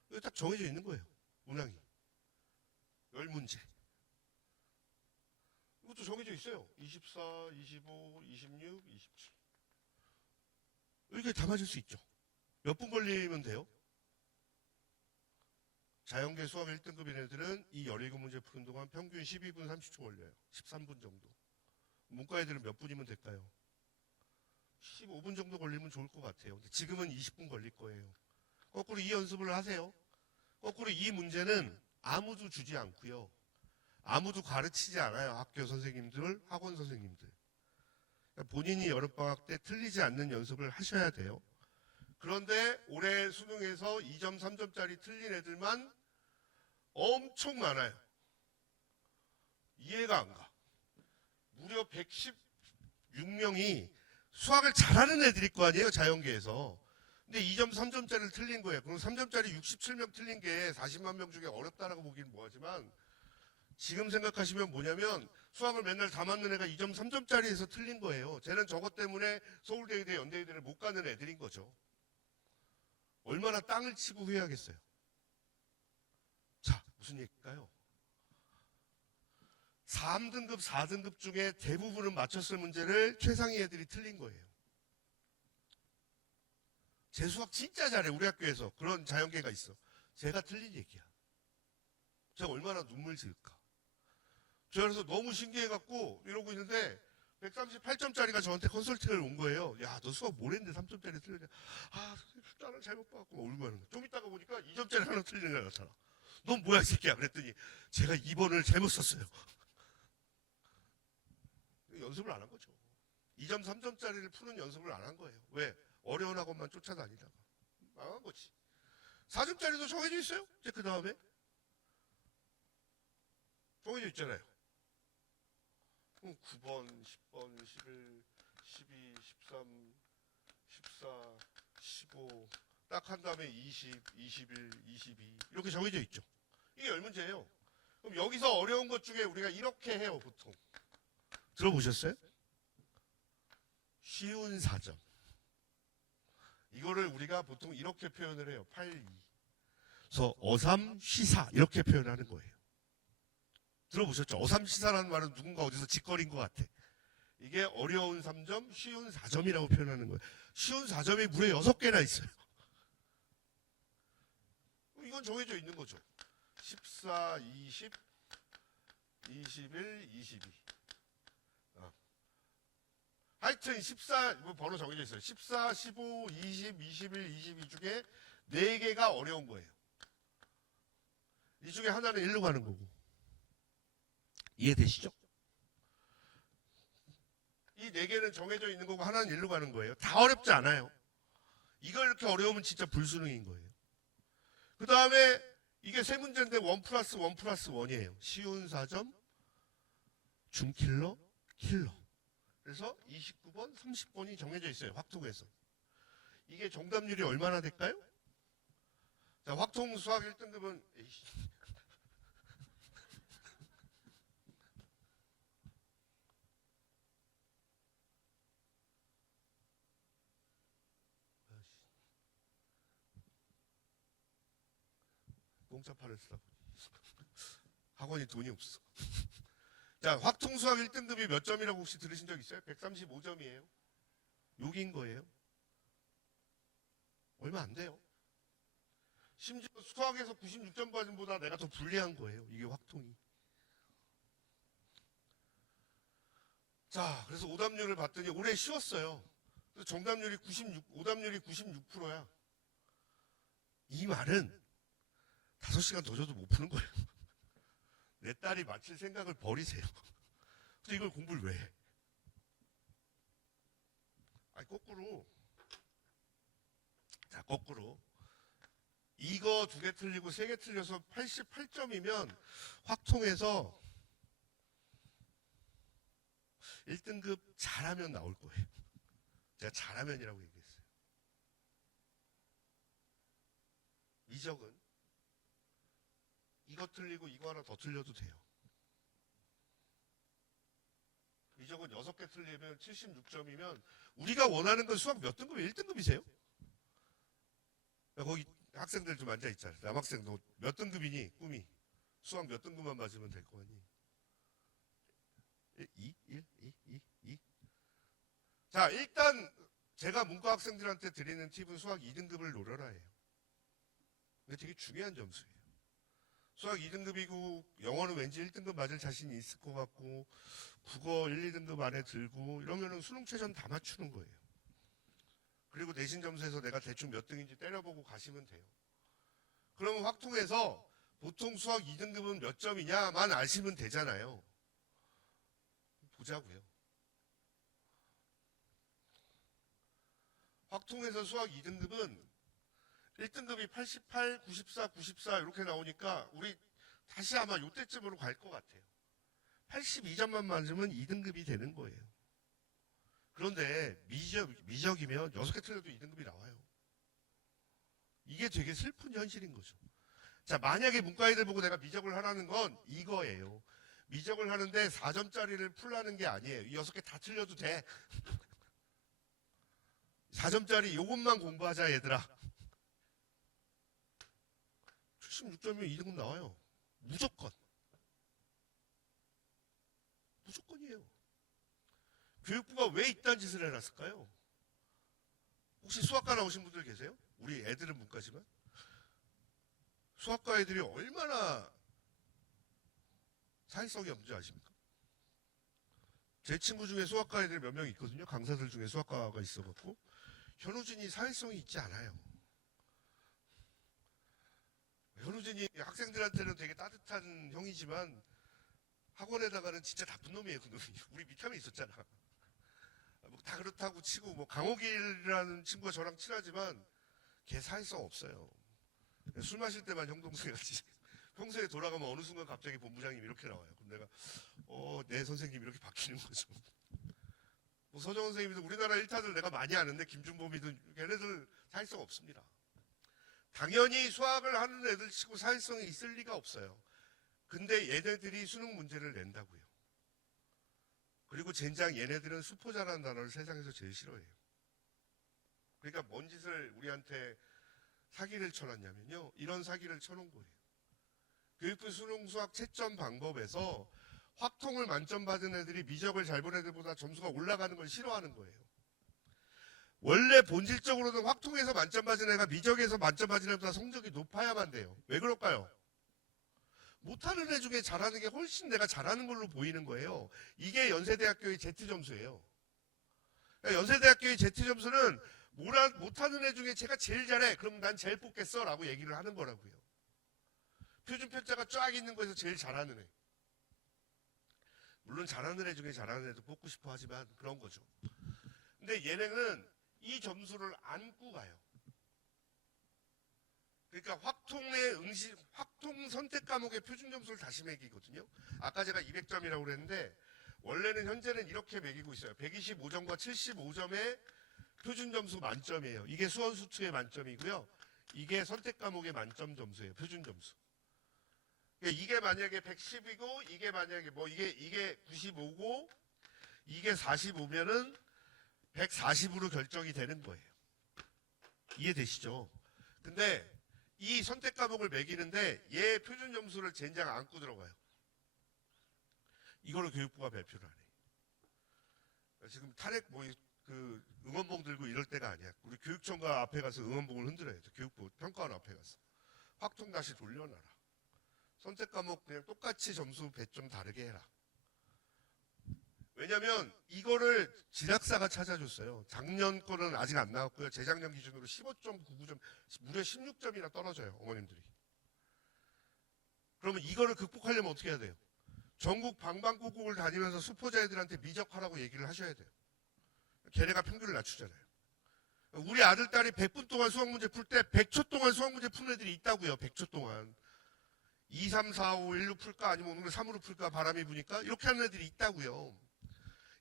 이거 딱 정해져 있는 거예요. 문항이. 10문제. 이것도 정해져 있어요. 24, 25, 26, 27. 이렇게 다 맞을 수 있죠. 몇 분 걸리면 돼요? 자연계 수학 1등급인 애들은 이 17문제 푸는 동안 평균 12분 30초 걸려요. 13분 정도. 문과 애들은 몇 분이면 될까요? 15분 정도 걸리면 좋을 것 같아요. 근데 지금은 20분 걸릴 거예요. 거꾸로 이 연습을 하세요. 거꾸로 이 문제는 아무도 주지 않고요. 아무도 가르치지 않아요. 학교 선생님들, 학원 선생님들. 그러니까 본인이 여름방학 때 틀리지 않는 연습을 하셔야 돼요. 그런데 올해 수능에서 2점, 3점짜리 틀린 애들만 엄청 많아요. 이해가 안 가. 무려 116명이 수학을 잘하는 애들일 거 아니에요, 자연계에서. 근데 2점, 3점짜리를 틀린 거예요. 그럼 3점짜리 67명 틀린 게 40만 명 중에 어렵다라고 보기는 뭐하지만 지금 생각하시면 뭐냐면 수학을 맨날 다 맞는 애가 2점, 3점짜리에서 틀린 거예요. 쟤는 저것 때문에 서울대의대, 연대의대를 못 가는 애들인 거죠. 얼마나 땅을 치고 후회하겠어요. 자, 무슨 얘기일까요? 3등급, 4등급 중에 대부분은 맞췄을 문제를 최상위 애들이 틀린 거예요. 제 수학 진짜 잘해. 우리 학교에서 그런 자연계가 있어. 제가 틀린 얘기야. 제가 얼마나 눈물 지을까. 제가 그래서 너무 신기해갖고 이러고 있는데 138점짜리가 저한테 컨설팅을 온 거예요. 야, 너 수학 뭘 했는데 3점짜리 틀렸냐. 아, 선생님 숫자를 잘못 봐갖고 울고 하는 거야. 좀 이따가 보니까 2점짜리 하나 틀린 거 나타나. 넌 뭐야 이 새끼야. 그랬더니 제가 2번을 잘못 썼어요. 연습을 안 한 거죠. 2점, 3점짜리를 푸는 연습을 안 한 거예요. 왜? 어려운 학원만 쫓아다니다가. 망한 거지. 4점짜리도 정해져 있어요. 이제 그 다음에. 정해져 있잖아요. 9번, 10번, 11, 12, 13, 14, 15. 딱 한 다음에 20, 21, 22. 이렇게 정해져 있죠. 이게 10문제예요. 그럼 여기서 어려운 것 중에 우리가 이렇게 해요, 보통. 들어보셨어요? 쉬운 4점. 이거를 우리가 보통 이렇게 표현을 해요. 8, 2. 그래서 어삼, 쉬사 이렇게 표현하는 거예요. 들어보셨죠? 어삼, 쉬사라는 말은 누군가 어디서 짓거린 것 같아. 이게 어려운 3점, 쉬운 4점이라고 표현하는 거예요. 쉬운 4점이 무려 6개나 있어요. 이건 정해져 있는 거죠. 14, 20, 21, 22. 하여튼 14, 번호 정해져 있어요. 14, 15, 20, 21, 22 중에 4개가 어려운 거예요. 이 중에 하나는 일로 가는 거고. 이해되시죠? 이 4개는 정해져 있는 거고 하나는 일로 가는 거예요. 다 어렵지 않아요. 이걸 이렇게 어려우면 진짜 불수능인 거예요. 그 다음에 이게 3문제인데 1 플러스 1 플러스 1이에요. 쉬운 4점, 중킬러, 킬러. 그래서 29번, 30번이 정해져 있어요. 확통에서. 이게 정답률이 얼마나 될까요? 자, 확통 수학 1등급은 공짜파를 쓰다 보니 학원이 돈이 없어. 자, 확통 수학 1등급이 몇 점이라고 혹시 들으신 적 있어요? 135점이에요. 욕인 거예요. 얼마 안 돼요. 심지어 수학에서 96점 받은 보다 내가 더 불리한 거예요. 이게 확통이. 자, 그래서 오답률을 봤더니 올해 쉬웠어요. 그래서 정답률이 오답률이 96%야. 이 말은 5시간 더 줘도 못 푸는 거예요. 내 딸이 맞힐 생각을 버리세요. 근데 이걸 공부를 왜 해? 아니 거꾸로. 자, 거꾸로. 이거 2개 틀리고 3개 틀려서 88점이면 확통해서 1등급 잘하면 나올 거예요. 제가 잘하면이라고 얘기했어요. 미적은 이거 틀리고 이거 하나 더 틀려도 돼요. 미적은 6개 틀리면 76점이면 우리가 원하는 건 수학 몇 등급이 1등급이세요? 거기 학생들 좀 앉아있잖아. 남학생 너 몇 등급이니? 꿈이. 수학 몇 등급만 맞으면 될 거 아니? 2? 1? 2? 자, 일단 제가 문과 학생들한테 드리는 팁은 수학 2등급을 노려라 해요. 근데 되게 중요한 점수예요. 수학 2등급이고 영어는 왠지 1등급 맞을 자신이 있을 것 같고 국어 1, 2등급 안에 들고 이러면은 수능 최전 다 맞추는 거예요. 그리고 내신 점수에서 내가 대충 몇 등인지 때려보고 가시면 돼요. 그러면 확통해서 보통 수학 2등급은 몇 점이냐만 아시면 되잖아요. 보자고요. 확통해서 수학 2등급은 1등급이 88, 94, 94 이렇게 나오니까 우리 다시 아마 이때쯤으로 갈 것 같아요. 82점만 맞으면 2등급이 되는 거예요. 그런데 미적이면 6개 틀려도 2등급이 나와요. 이게 되게 슬픈 현실인 거죠. 자, 만약에 문과 애들 보고 내가 미적을 하라는 건 이거예요. 미적을 하는데 4점짜리를 풀라는 게 아니에요. 이 6개 다 틀려도 돼. 4점짜리 요것만 공부하자 얘들아. 76점이면 2등급 나와요. 무조건. 무조건이에요. 교육부가 왜 이딴 짓을 해놨을까요? 혹시 수학과 나오신 분들 계세요? 우리 애들은 문과지만. 수학과 애들이 얼마나 사회성이 없는지 아십니까? 제 친구 중에 수학과 애들 몇 명 있거든요. 강사들 중에 수학과가 있어갖고 현우진이 사회성이 있지 않아요. 현우진이 학생들한테는 되게 따뜻한 형이지만 학원에다가는 진짜 나쁜 놈이에요. 그 놈이. 우리 밑함에 있었잖아. 뭐 다 그렇다고 치고 뭐 강호길이라는 친구가 저랑 친하지만 걔 사회성 없어요. 술 마실 때만 형 동생 같이 평소에 돌아가면 어느 순간 갑자기 본부장님이 이렇게 나와요. 그럼 내가 내 선생님 이렇게 바뀌는 거죠. 뭐 서정원 선생님도 우리나라 일타들 내가 많이 아는데 김준범이든 걔네들 사회성 없습니다. 당연히 수학을 하는 애들 치고 사회성이 있을 리가 없어요. 근데 얘네들이 수능 문제를 낸다고요. 그리고 젠장 얘네들은 수포자라는 단어를 세상에서 제일 싫어해요. 그러니까 뭔 짓을 우리한테 사기를 쳐놨냐면요. 이런 사기를 쳐놓은 거예요. 교육부 수능 수학 채점 방법에서 확통을 만점 받은 애들이 미적을 잘 본 애들보다 점수가 올라가는 걸 싫어하는 거예요. 원래 본질적으로는 확통에서 만점 받은 애가 미적에서 만점 받은 애보다 성적이 높아야만 돼요. 왜 그럴까요? 못하는 애 중에 잘하는 게 훨씬 내가 잘하는 걸로 보이는 거예요. 이게 연세대학교의 Z점수예요. 그러니까 연세대학교의 Z점수는 못하는 애 중에 제가 제일 잘해. 그럼 난 제일 뽑겠어 라고 얘기를 하는 거라고요. 표준 편차가 쫙 있는 거에서 제일 잘하는 애. 물론 잘하는 애 중에 잘하는 애도 뽑고 싶어 하지만 그런 거죠. 근데 얘네는 이 점수를 안고 가요. 그러니까 확통 선택 과목의 표준 점수를 다시 매기거든요. 아까 제가 200점이라고 그랬는데 원래는 현재는 이렇게 매기고 있어요. 125점과 75점의 표준 점수 만점이에요. 이게 수원수투의 만점이고요. 이게 선택 과목의 만점 점수예요. 표준 점수. 그러니까 이게 만약에 110이고 이게 만약에 이게 95고 이게 45면은 140으로 결정이 되는 거예요. 이해되시죠? 근데 이 선택 과목을 매기는데 얘 표준 점수를 젠장 안고 들어가요. 이걸로 교육부가 발표를 안 해요. 지금 탄핵 응원봉 들고 이럴 때가 아니야. 우리 교육청과 앞에 가서 응원봉을 흔들어야 돼. 교육부 평가원 앞에 가서. 확통 다시 돌려놔라. 선택 과목 그냥 똑같이 점수 배점 다르게 해라. 왜냐면 이거를 진학사가 찾아줬어요. 작년 거는 아직 안 나왔고요. 재작년 기준으로 15점, 99점, 무려 16점이나 떨어져요. 어머님들이. 그러면 이거를 극복하려면 어떻게 해야 돼요? 전국 방방곡곡을 다니면서 수포자 애들한테 미적하라고 얘기를 하셔야 돼요. 걔네가 평균을 낮추잖아요. 우리 아들, 딸이 100분 동안 수학 문제 풀 때 100초 동안 수학 문제 푸는 애들이 있다고요. 100초 동안. 2, 3, 4, 5, 1로 풀까 아니면 오늘 3으로 풀까 바람이 부니까 이렇게 하는 애들이 있다고요.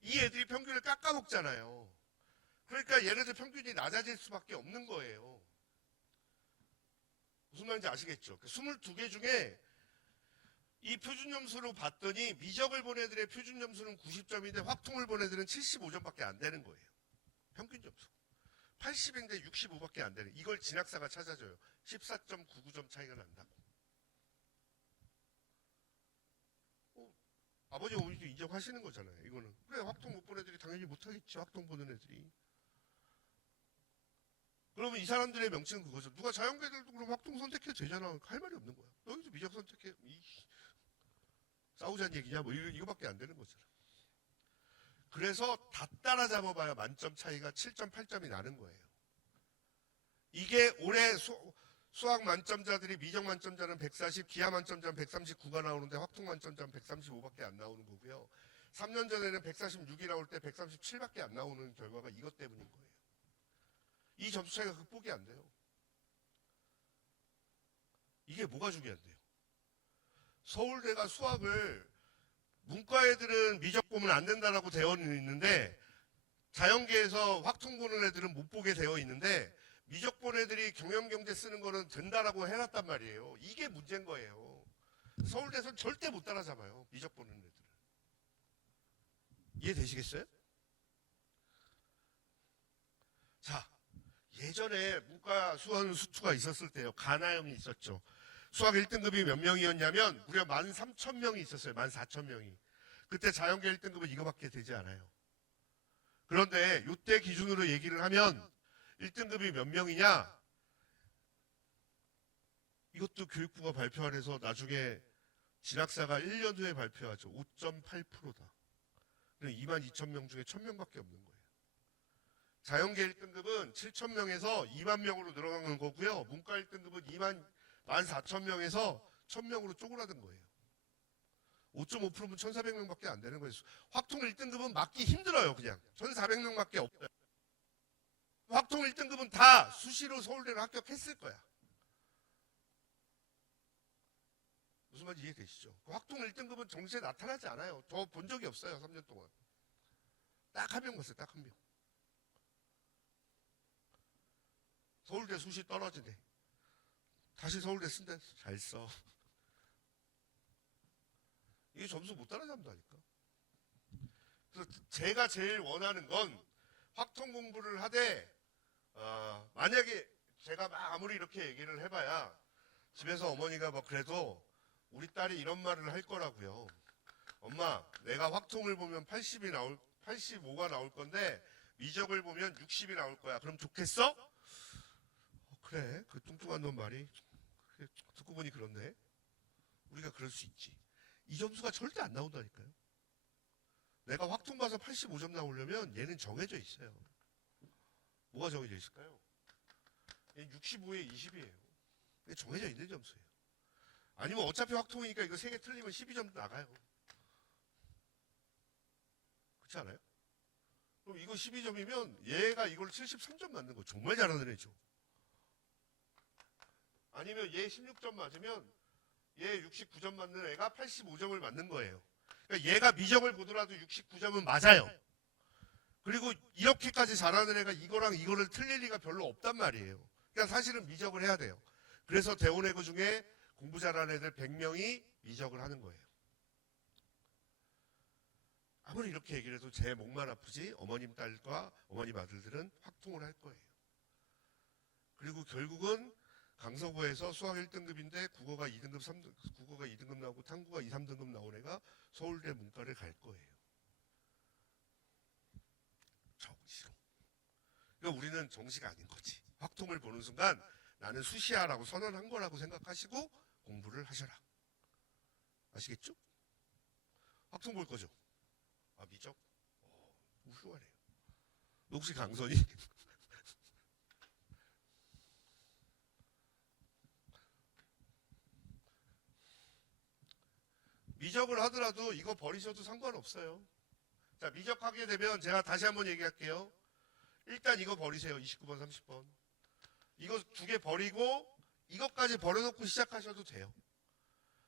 이 애들이 평균을 깎아먹잖아요. 그러니까 얘네들 평균이 낮아질 수밖에 없는 거예요. 무슨 말인지 아시겠죠? 22개 중에 이 표준 점수로 봤더니 미적을 본 애들의 표준 점수는 90점인데 확통을 본 애들은 75점밖에 안 되는 거예요. 평균 점수. 80인데 65밖에 안 되는. 이걸 진학사가 찾아줘요. 14.99점 차이가 난다고. 아버지가 오히려 인정하시는 거잖아요. 이거는. 그래, 확통 못 본 애들이 당연히 못하겠지. 확통 보는 애들이. 그러면 이 사람들의 명칭은 그거죠. 누가 자연계들도 그럼 확통 선택해도 되잖아. 할 말이 없는 거야. 너희도 미적 선택해. 싸우자는 얘기냐? 뭐 이거밖에 안 되는 거잖아. 그래서 다 따라잡아봐야 만점 차이가 7.8점이 나는 거예요. 이게 올해 수학 만점자들이 미적 만점자는 140, 기하 만점자는 139가 나오는데 확통 만점자는 135밖에 안 나오는 거고요. 3년 전에는 146이 나올 때 137밖에 안 나오는 결과가 이것 때문인 거예요. 이 점수 차이가 극복이 안 돼요. 이게 뭐가 중요한데요? 서울대가 수학을 문과 애들은 미적 보면 안 된다라고 되어 있는데 자연계에서 확통 보는 애들은 못 보게 되어 있는데 미적 본 애들이 경영경제 쓰는 거는 된다라고 해놨단 말이에요. 이게 문제인 거예요. 서울대에서는 절대 못 따라잡아요. 미적 보는 애들은. 이해되시겠어요? 자, 예전에 문과 수원 수투가 있었을 때요. 가나형이 있었죠. 수학 1등급이 몇 명이었냐면 무려 13,000명이 있었어요. 14,000명이. 그때 자연계 1등급은 이거밖에 되지 않아요. 그런데 이때 기준으로 얘기를 하면 1등급이 몇 명이냐? 이것도 교육부가 발표하래서 나중에 진학사가 1년 후에 발표하죠. 5.8%다. 22,000명 중에 1,000명밖에 없는 거예요. 자연계 1등급은 7,000명에서 2만 명으로 늘어나는 거고요. 문과 1등급은 14,000명에서 1,000명으로 쪼그라든 거예요. 5.5%면 1,400명밖에 안 되는 거예요. 확통 1등급은 맞기 힘들어요. 그냥 1,400명밖에 없어요. 확통 1등급은 다 수시로 서울대를 합격했을 거야. 무슨 말인지 이해되시죠? 확통 1등급은 정시에 나타나지 않아요. 저 본 적이 없어요. 3년 동안. 딱 한 명 봤어요. 딱 한 명. 서울대 수시 떨어지네. 다시 서울대 쓴다. 잘 써. 이게 점수 못 따라잡는다니까. 그래서 제가 제일 원하는 건 확통 공부를 하되 만약에 제가 막 아무리 이렇게 얘기를 해봐야 집에서 어머니가 뭐 그래도 우리 딸이 이런 말을 할 거라고요. 엄마, 내가 확통을 보면 85가 나올 건데 미적을 보면 60이 나올 거야. 그럼 좋겠어? 그래, 그 뚱뚱한 놈 말이 듣고 보니 그렇네. 우리가 그럴 수 있지. 이 점수가 절대 안 나온다니까요. 내가 확통 봐서 85점 나오려면 얘는 정해져 있어요. 뭐가 정해져 있을까요? 65에 20이에요. 이게 정해져 있는 점수예요. 아니면 어차피 확통이니까 이거 3개 틀리면 12점 나가요. 그렇지 않아요? 그럼 이거 12점이면 얘가 이걸 73점 맞는 거 정말 잘하는 애죠. 아니면 얘 16점 맞으면 얘 69점 맞는 애가 85점을 맞는 거예요. 그러니까 얘가 미적을 보더라도 69점은 맞아요. 그리고 이렇게까지 잘하는 애가 이거랑 이거를 틀릴 리가 별로 없단 말이에요. 그러니까 사실은 미적을 해야 돼요. 그래서 대원외고 중에 공부 잘하는 애들 100명이 미적을 하는 거예요. 아무리 이렇게 얘기를 해도 제 목만 아프지 어머님 딸과 어머님 아들들은 확통을 할 거예요. 그리고 결국은 강서구에서 수학 1등급인데 국어가 2등급 나오고 탐구가 2, 3등급 나온 애가 서울대 문과를 갈 거예요. 정시로. 그러니까 우리는 정시가 아닌 거지. 확통을 보는 순간 나는 수시야라고 선언한 거라고 생각하시고 공부를 하셔라. 아시겠죠? 확통 볼 거죠? 아, 미적? 훌륭하네요. 혹시 강선이? 미적을 하더라도 이거 버리셔도 상관없어요. 자, 미적하게 되면 제가 다시 한번 얘기할게요. 일단 이거 버리세요. 29번, 30번. 이거 두 개 버리고 이것까지 버려놓고 시작하셔도 돼요.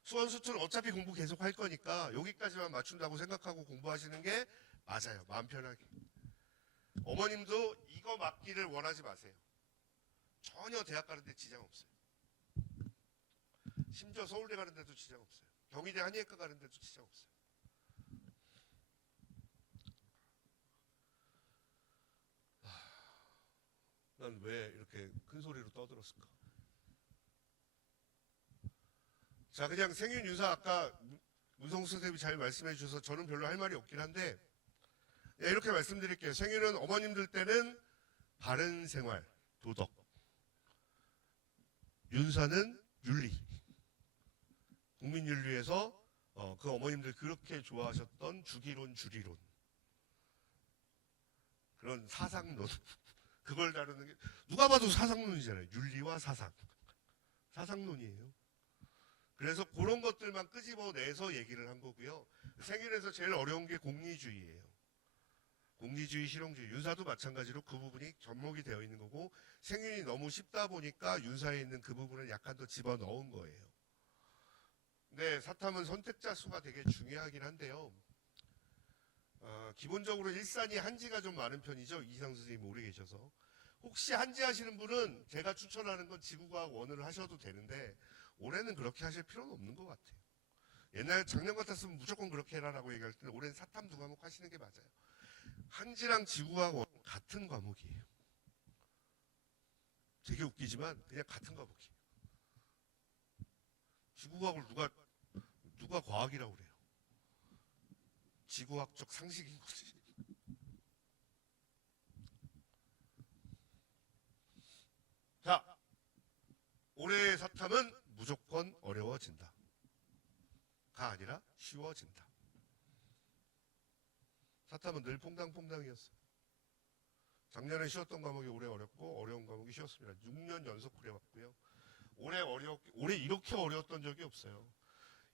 수원 수투는 어차피 공부 계속 할 거니까 여기까지만 맞춘다고 생각하고 공부하시는 게 맞아요. 마음 편하게. 어머님도 이거 맞기를 원하지 마세요. 전혀 대학 가는 데 지장 없어요. 심지어 서울대 가는 데도 지장 없어요. 경희대 한의학과 가는 데도 지장 없어요. 난 왜 이렇게 큰 소리로 떠들었을까? 자, 그냥 생윤유사 아까 문성수 선생님이 잘 말씀해 주셔서 저는 별로 할 말이 없긴 한데 이렇게 말씀드릴게요. 생윤은 어머님들 때는 바른 생활, 도덕. 윤사는 윤리. 국민윤리에서 그 어머님들 그렇게 좋아하셨던 주기론, 주리론. 그런 사상론. 그걸 다루는 게 누가 봐도 사상론이잖아요. 윤리와 사상. 사상론이에요. 그래서 그런 것들만 끄집어내서 얘기를 한 거고요. 생일에서 제일 어려운 게 공리주의예요. 공리주의, 실용주의. 윤사도 마찬가지로 그 부분이 접목이 되어 있는 거고 생일이 너무 쉽다 보니까 윤사에 있는 그 부분을 약간 더 집어넣은 거예요. 근데 사탐은 선택자 수가 되게 중요하긴 한데요. 기본적으로 일산이 한지가 좀 많은 편이죠. 이상 선생님 오래 계셔서. 혹시 한지 하시는 분은 제가 추천하는 건 지구과학 원을 하셔도 되는데 올해는 그렇게 하실 필요는 없는 것 같아요. 옛날 작년 같았으면 무조건 그렇게 해라라고 얘기할 때는 올해는 사탐 두 과목 하시는 게 맞아요. 한지랑 지구과학 원 같은 과목이에요. 되게 웃기지만 그냥 같은 과목이에요. 지구과학을 누가 과학이라고 그래요. 지구학적 상식인 거지. 자, 올해의 사탐은 무조건 어려워진다. 가 아니라 쉬워진다. 사탐은 늘 퐁당퐁당이었어요. 작년에 쉬웠던 과목이 올해 어렵고 어려운 과목이 쉬웠습니다. 6년 연속 그래왔고요. 올해 이렇게 어려웠던 적이 없어요.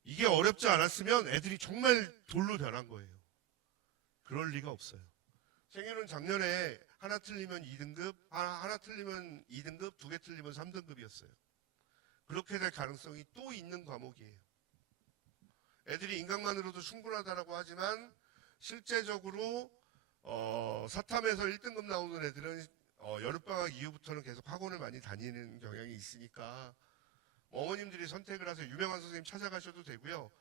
이게 어렵지 않았으면 애들이 정말 돌로 변한 거예요. 그럴 리가 없어요. 생일은 작년에 하나 틀리면 2등급, 하나 틀리면 2등급, 두 개 틀리면 3등급이었어요. 그렇게 될 가능성이 또 있는 과목이에요. 애들이 인강만으로도 충분하다라고 하지만 실제적으로 사탐에서 1등급 나오는 애들은 여름방학 이후부터는 계속 학원을 많이 다니는 경향이 있으니까 어머님들이 선택을 하세요. 유명한 선생님 찾아가셔도 되고요.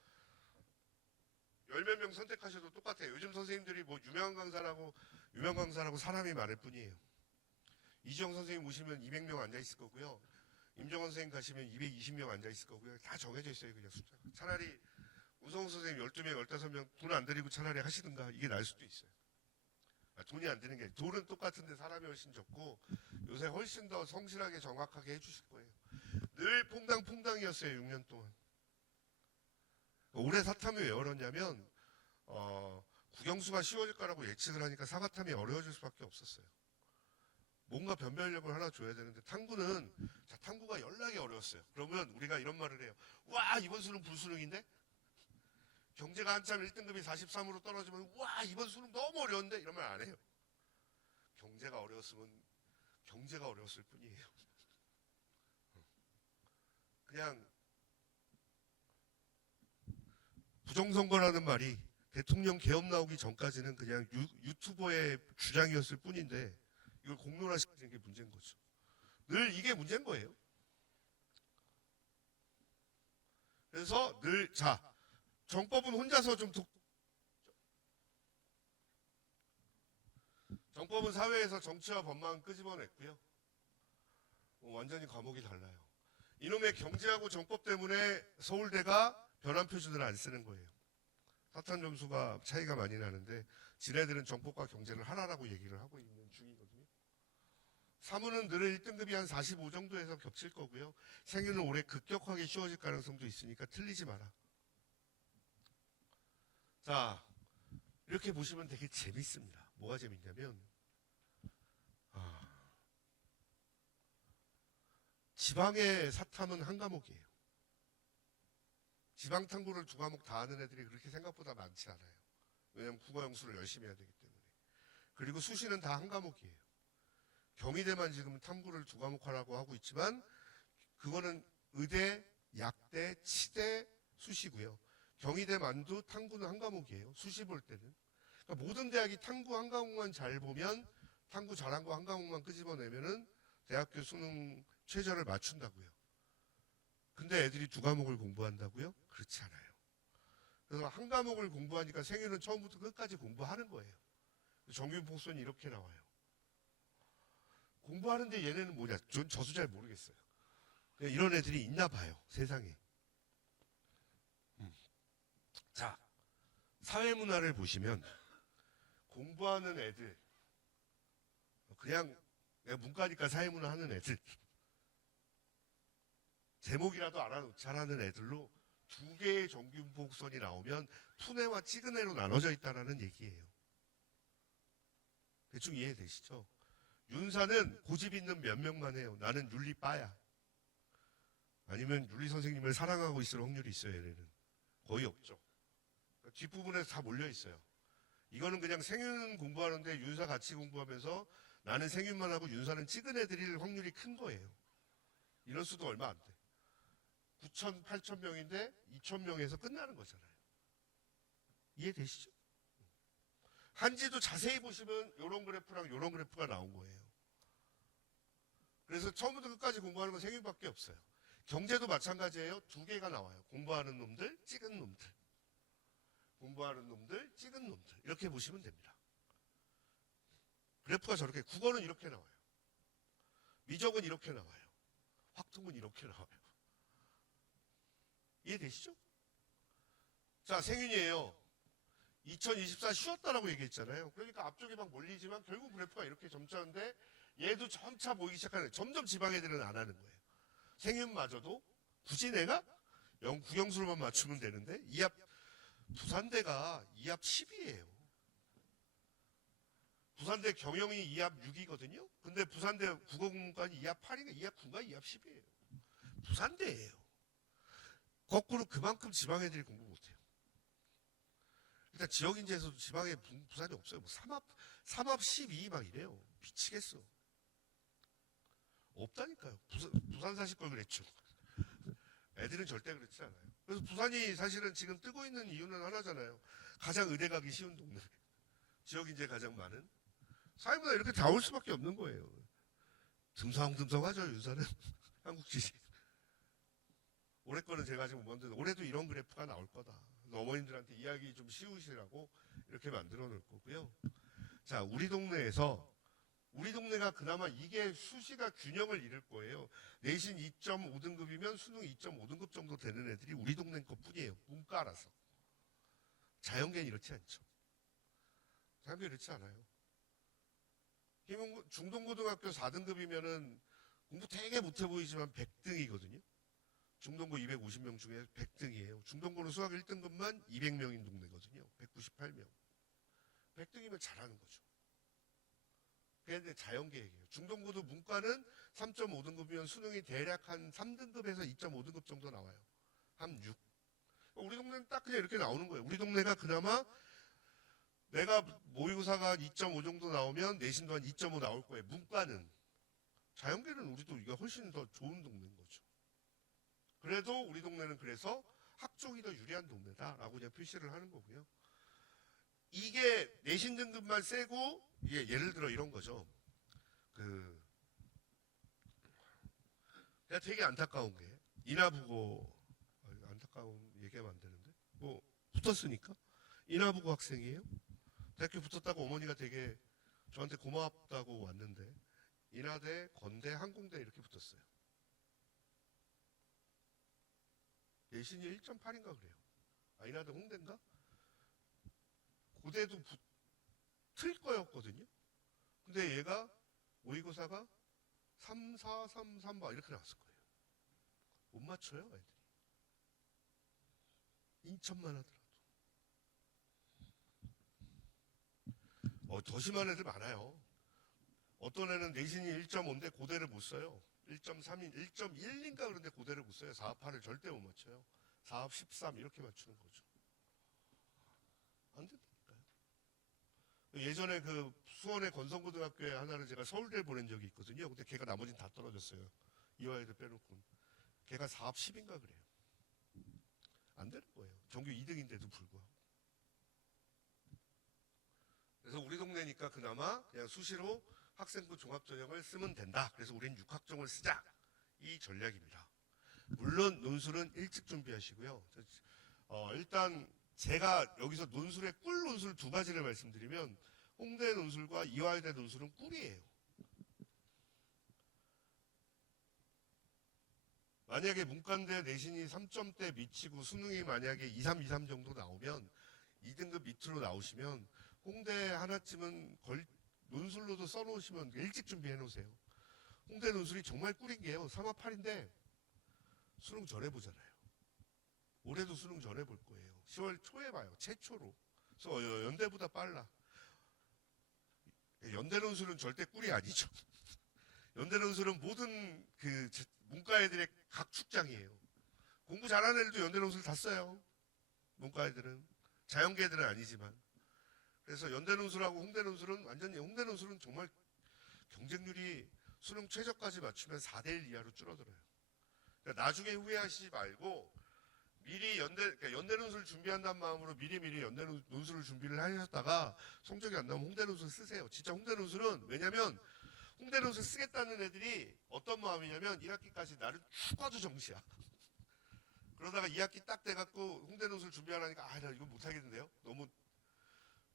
열 몇 명 선택하셔도 똑같아요. 요즘 선생님들이 뭐 유명 강사라고 사람이 많을 뿐이에요. 이지영 선생님 오시면 200명 앉아 있을 거고요. 임정원 선생님 가시면 220명 앉아 있을 거고요. 다 정해져 있어요. 그냥 숫자가. 차라리 우성우 선생님 12명, 15명 돈 안 들이고 차라리 하시든가 이게 나을 수도 있어요. 돈이 안 드는 게 돈은 똑같은데 사람이 훨씬 적고 요새 훨씬 더 성실하게 정확하게 해주실 거예요. 늘 퐁당퐁당이었어요. 6년 동안. 올해 사탐이 왜 어렵냐면 국영수가 쉬워질 거라고 예측을 하니까 사과탐이 어려워질 수밖에 없었어요. 뭔가 변별력을 하나 줘야 되는데 탐구가 연락이 어려웠어요. 그러면 우리가 이런 말을 해요. 와, 이번 수능 불수능인데? 경제가 한참 1등급이 43으로 떨어지면 와, 이번 수능 너무 어려운데? 이런 말 안 해요. 경제가 어려웠으면 경제가 어려웠을 뿐이에요. 그냥 부정선거라는 말이 대통령 개업 나오기 전까지는 그냥 유튜버의 주장이었을 뿐인데 이걸 공론화시키는 게 문제인 거죠. 늘 이게 문제인 거예요. 그래서 정법은 혼자서 정법은 사회에서 정치와 법만 끄집어냈고요. 완전히 과목이 달라요. 이놈의 경제하고 정법 때문에 서울대가 변환 표준을 안 쓰는 거예요. 사탐 점수가 차이가 많이 나는데 지네들은 정법과 경제를 하나라고 얘기를 하고 있는 중이거든요. 사무는 늘 1등급이 한 45 정도에서 겹칠 거고요. 생유는 올해 급격하게 쉬워질 가능성도 있으니까 틀리지 마라. 자, 이렇게 보시면 되게 재밌습니다. 뭐가 재밌냐면 지방의 사탐은 한 과목이에요. 지방 탐구를 두 과목 다 하는 애들이 그렇게 생각보다 많지 않아요. 왜냐면 국어 영수를 열심히 해야 되기 때문에. 그리고 수시는 다 한 과목이에요. 경희대만 지금 탐구를 두 과목 하라고 하고 있지만 그거는 의대, 약대, 치대, 수시고요. 경희대만도 탐구는 한 과목이에요. 수시 볼 때는. 그러니까 모든 대학이 탐구 한 과목만 잘 보면 탐구 잘한 거 한 과목만 끄집어내면은 대학교 수능 최저를 맞춘다고요. 근데 애들이 두 과목을 공부한다고요? 그렇지 않아요. 그래서 한 과목을 공부하니까 생일은 처음부터 끝까지 공부하는 거예요. 정규 복선이 이렇게 나와요. 공부하는데 얘네는 뭐냐? 전 저도 잘 모르겠어요. 이런 애들이 있나 봐요, 세상에. 자, 사회문화를 보시면 공부하는 애들, 그냥 내가 문과니까 사회문화 하는 애들, 제목이라도 잘하는 애들로 두 개의 정규 복선이 나오면 푸네와 찌그네로 나눠져 있다는 얘기예요. 대충 이해되시죠? 윤사는 고집 있는 몇 명만 해요. 나는 윤리 빠야. 아니면 윤리 선생님을 사랑하고 있을 확률이 있어요, 얘네는. 거의 없죠. 그러니까 뒷부분에 다 몰려 있어요. 이거는 그냥 생윤 공부하는데 윤사 같이 공부하면서 나는 생윤만 하고 윤사는 찌그네드릴 확률이 큰 거예요. 이럴 수도 얼마 안 돼. 9천, 8천 명인데 2천 명에서 끝나는 거잖아요. 이해되시죠? 한지도 자세히 보시면 이런 그래프랑 이런 그래프가 나온 거예요. 그래서 처음부터 끝까지 공부하는 건 생윤밖에 없어요. 경제도 마찬가지예요. 두 개가 나와요. 공부하는 놈들, 찍은 놈들. 공부하는 놈들, 찍은 놈들. 이렇게 보시면 됩니다. 그래프가 저렇게, 국어는 이렇게 나와요. 미적은 이렇게 나와요. 확통은 이렇게 나와요. 이해되시죠? 자, 생윤이에요. 2024 쉬었다라고 얘기했잖아요. 그러니까 앞쪽에 막 몰리지만 결국 그래프가 이렇게 점차인데 얘도 점차 보이기 시작하는 거예요. 점점 지방 애들은 안 하는 거예요. 생윤마저도 굳이 내가 국영수로만 맞추면 되는데 부산대가 2합 10이에요. 부산대 경영이 2합 6이거든요. 근데 부산대 국어국문과는 2합 8인가 2합 9인가 2합 10이에요. 부산대예요. 거꾸로 그만큼 지방 애들이 공부 못해요. 일단 지역인재에서도 지방에 부산이 없어요. 뭐 3합 12 막 이래요. 미치겠어. 없다니까요. 부산 사실 걸 그랬죠. 애들은 절대 그렇지 않아요. 그래서 부산이 사실은 지금 뜨고 있는 이유는 하나잖아요. 가장 의대 가기 쉬운 동네. 지역인재 가장 많은. 사회보다 이렇게 다 올 수밖에 없는 거예요. 듬성듬성하죠, 유사는. 한국 지식. 올해 거는 제가 지금 못 만드는데 올해도 이런 그래프가 나올 거다. 어머님들한테 이야기 좀 쉬우시라고 이렇게 만들어 놓을 거고요. 자, 우리 동네가 그나마 이게 수시가 균형을 잃을 거예요. 내신 2.5등급이면 수능 2.5등급 정도 되는 애들이 우리 동네 것뿐이에요. 문과라서. 자연계는 이렇지 않죠. 자연계 이렇지 않아요. 중동고등학교 4등급이면은 공부 되게 못해 보이지만 100등이거든요. 중동고 250명 중에 100등이에요. 중동고는 수학 1등급만 200명인 동네거든요. 198명. 100등이면 잘하는 거죠. 그게 자연계획이에요. 중동고도 문과는 3.5등급이면 수능이 대략 한 3등급에서 2.5등급 정도 나와요. 한 6. 우리 동네는 딱 그냥 이렇게 나오는 거예요. 우리 동네가 그나마 내가 모의고사가 2.5 정도 나오면 내신도 한 2.5 나올 거예요. 문과는. 자연계는 우리도 이게 훨씬 더 좋은 동네인 거죠. 그래도 우리 동네는 그래서 학종이 더 유리한 동네다라고 그냥 표시를 하는 거고요. 이게 내신 등급만 세고 이게 예를 들어 이런 거죠. 내가 되게 안타까운 게 인하부고 안타까운 얘기하면 안 되는데 뭐 붙었으니까 인하부고 학생이에요. 대학교 붙었다고 어머니가 되게 저한테 고맙다고 왔는데 인하대, 건대, 항공대 이렇게 붙었어요. 내신이 1.8인가 그래요. 인하대 홍대인가? 고대도 붙을 거였거든요. 근데 얘가 모의고사가 3, 4, 3, 3, 막 이렇게 나왔을 거예요. 못 맞춰요, 애들이. 인천만 하더라도. 더 심한 애들 많아요. 어떤 애는 내신이 1.5인데 고대를 못 써요. 1.3인, 1.1인가 그런데 고대를 못 써요. 4, 8을 절대 못 맞춰요. 4합 13 이렇게 맞추는 거죠. 안 된다니까요. 예전에 그 수원의 건성고등학교에 하나를 제가 서울대를 보낸 적이 있거든요. 근데 걔가 나머지는 다 떨어졌어요. 이화여대 빼놓고. 걔가 4합 10인가 그래요. 안 되는 거예요. 전교 2등인데도 불구하고. 그래서 우리 동네니까 그나마 그냥 수시로 학생부 종합전형을 쓰면 된다. 그래서 우린 6학종을 쓰자. 이 전략입니다. 물론 논술은 일찍 준비하시고요. 일단 제가 여기서 논술의 꿀 논술 두 가지를 말씀드리면 홍대 논술과 이화여대 논술은 꿀이에요. 만약에 문과인데 내신이 3점대 미치고 수능이 만약에 2, 3, 2, 3 정도 나오면 2등급 밑으로 나오시면 홍대 하나쯤은 논술로도 써놓으시면 일찍 준비해 놓으세요. 홍대 논술이 정말 꿀인 게요. 3합 8인데 수능 전에 보잖아요. 올해도 수능 전에 볼 거예요. 10월 초에 봐요. 최초로. 그래서 연대보다 빨라. 연대 논술은 절대 꿀이 아니죠. 연대 논술은 모든 그 문과 애들의 각 축장이에요. 공부 잘하는 애들도 연대 논술 다 써요. 문과 애들은. 자연계 애들은 아니지만. 그래서 연대 논술하고 홍대 논술은 완전히, 홍대 논술은 정말 경쟁률이 수능 최저까지 맞추면 4대1 이하로 줄어들어요. 그러니까 나중에 후회하시지 말고 미리 그러니까 연대 논술 준비한다는 마음으로 미리미리 연대 논술을 준비를 하셨다가 성적이 안 나오면 홍대 논술 쓰세요. 진짜 홍대 논술은, 왜냐면 홍대 논술 쓰겠다는 애들이 어떤 마음이냐면 1학기까지 나를 추가도 정시야. 그러다가 2학기 딱 돼갖고 홍대 논술 준비하라니까 나 이거 못하겠는데요? 너무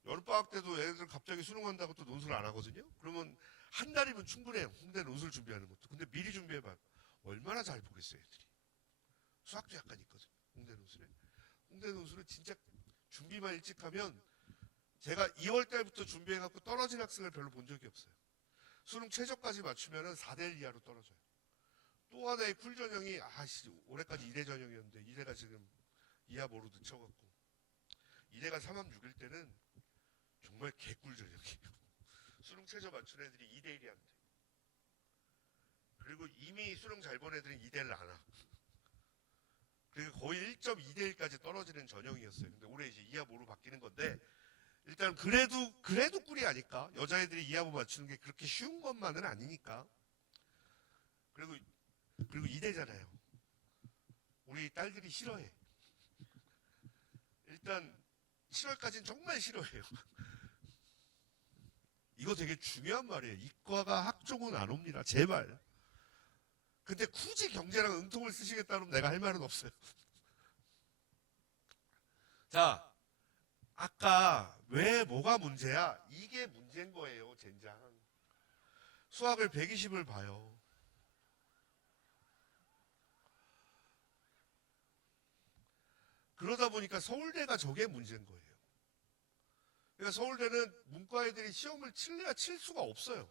여름방학 때도 애들 갑자기 수능한다고 또 논술 안 하거든요? 그러면 한 달이면 충분해요. 홍대 논술 준비하는 것도. 근데 미리 준비해봐요. 얼마나 잘 보겠어요, 애들이. 수학도 약간 있거든요. 홍대 논술에. 홍대 논술은 진짜 준비만 일찍 하면 제가 2월 달부터 준비해갖고 떨어진 학생을 별로 본 적이 없어요. 수능 최저까지 맞추면은 4대1 이하로 떨어져요. 또 하나의 쿨 전형이, 올해까지 2대 전형이었는데 2대가 지금 2합 5로 늦춰갖고 2대가 3합 6일 때는 정말 개꿀 전형이에요. 수능 최저 맞춘 애들이 2대1이 안 돼. 그리고 이미 수능 잘 본 애들은 2대를 안 와. 그리고 거의 1.2대1까지 떨어지는 전형이었어요. 근데 올해 이제 2합 5로 바뀌는 건데, 일단 그래도 꿀이 아닐까? 여자애들이 2합 5 맞추는 게 그렇게 쉬운 것만은 아니니까. 그리고 2대잖아요. 우리 딸들이 싫어해. 일단 7월까지는 정말 싫어해요. 이거 되게 중요한 말이에요. 이과가 학종은 안 옵니다. 제발. 근데 굳이 경제랑 응통을 쓰시겠다 그러면 내가 할 말은 없어요. 자, 아까 왜 뭐가 문제야? 이게 문제인 거예요, 젠장. 수학을 120을 봐요. 그러다 보니까 서울대가 저게 문제인 거예요. 그러니까 서울대는 문과 애들이 시험을 칠래야 칠 수가 없어요.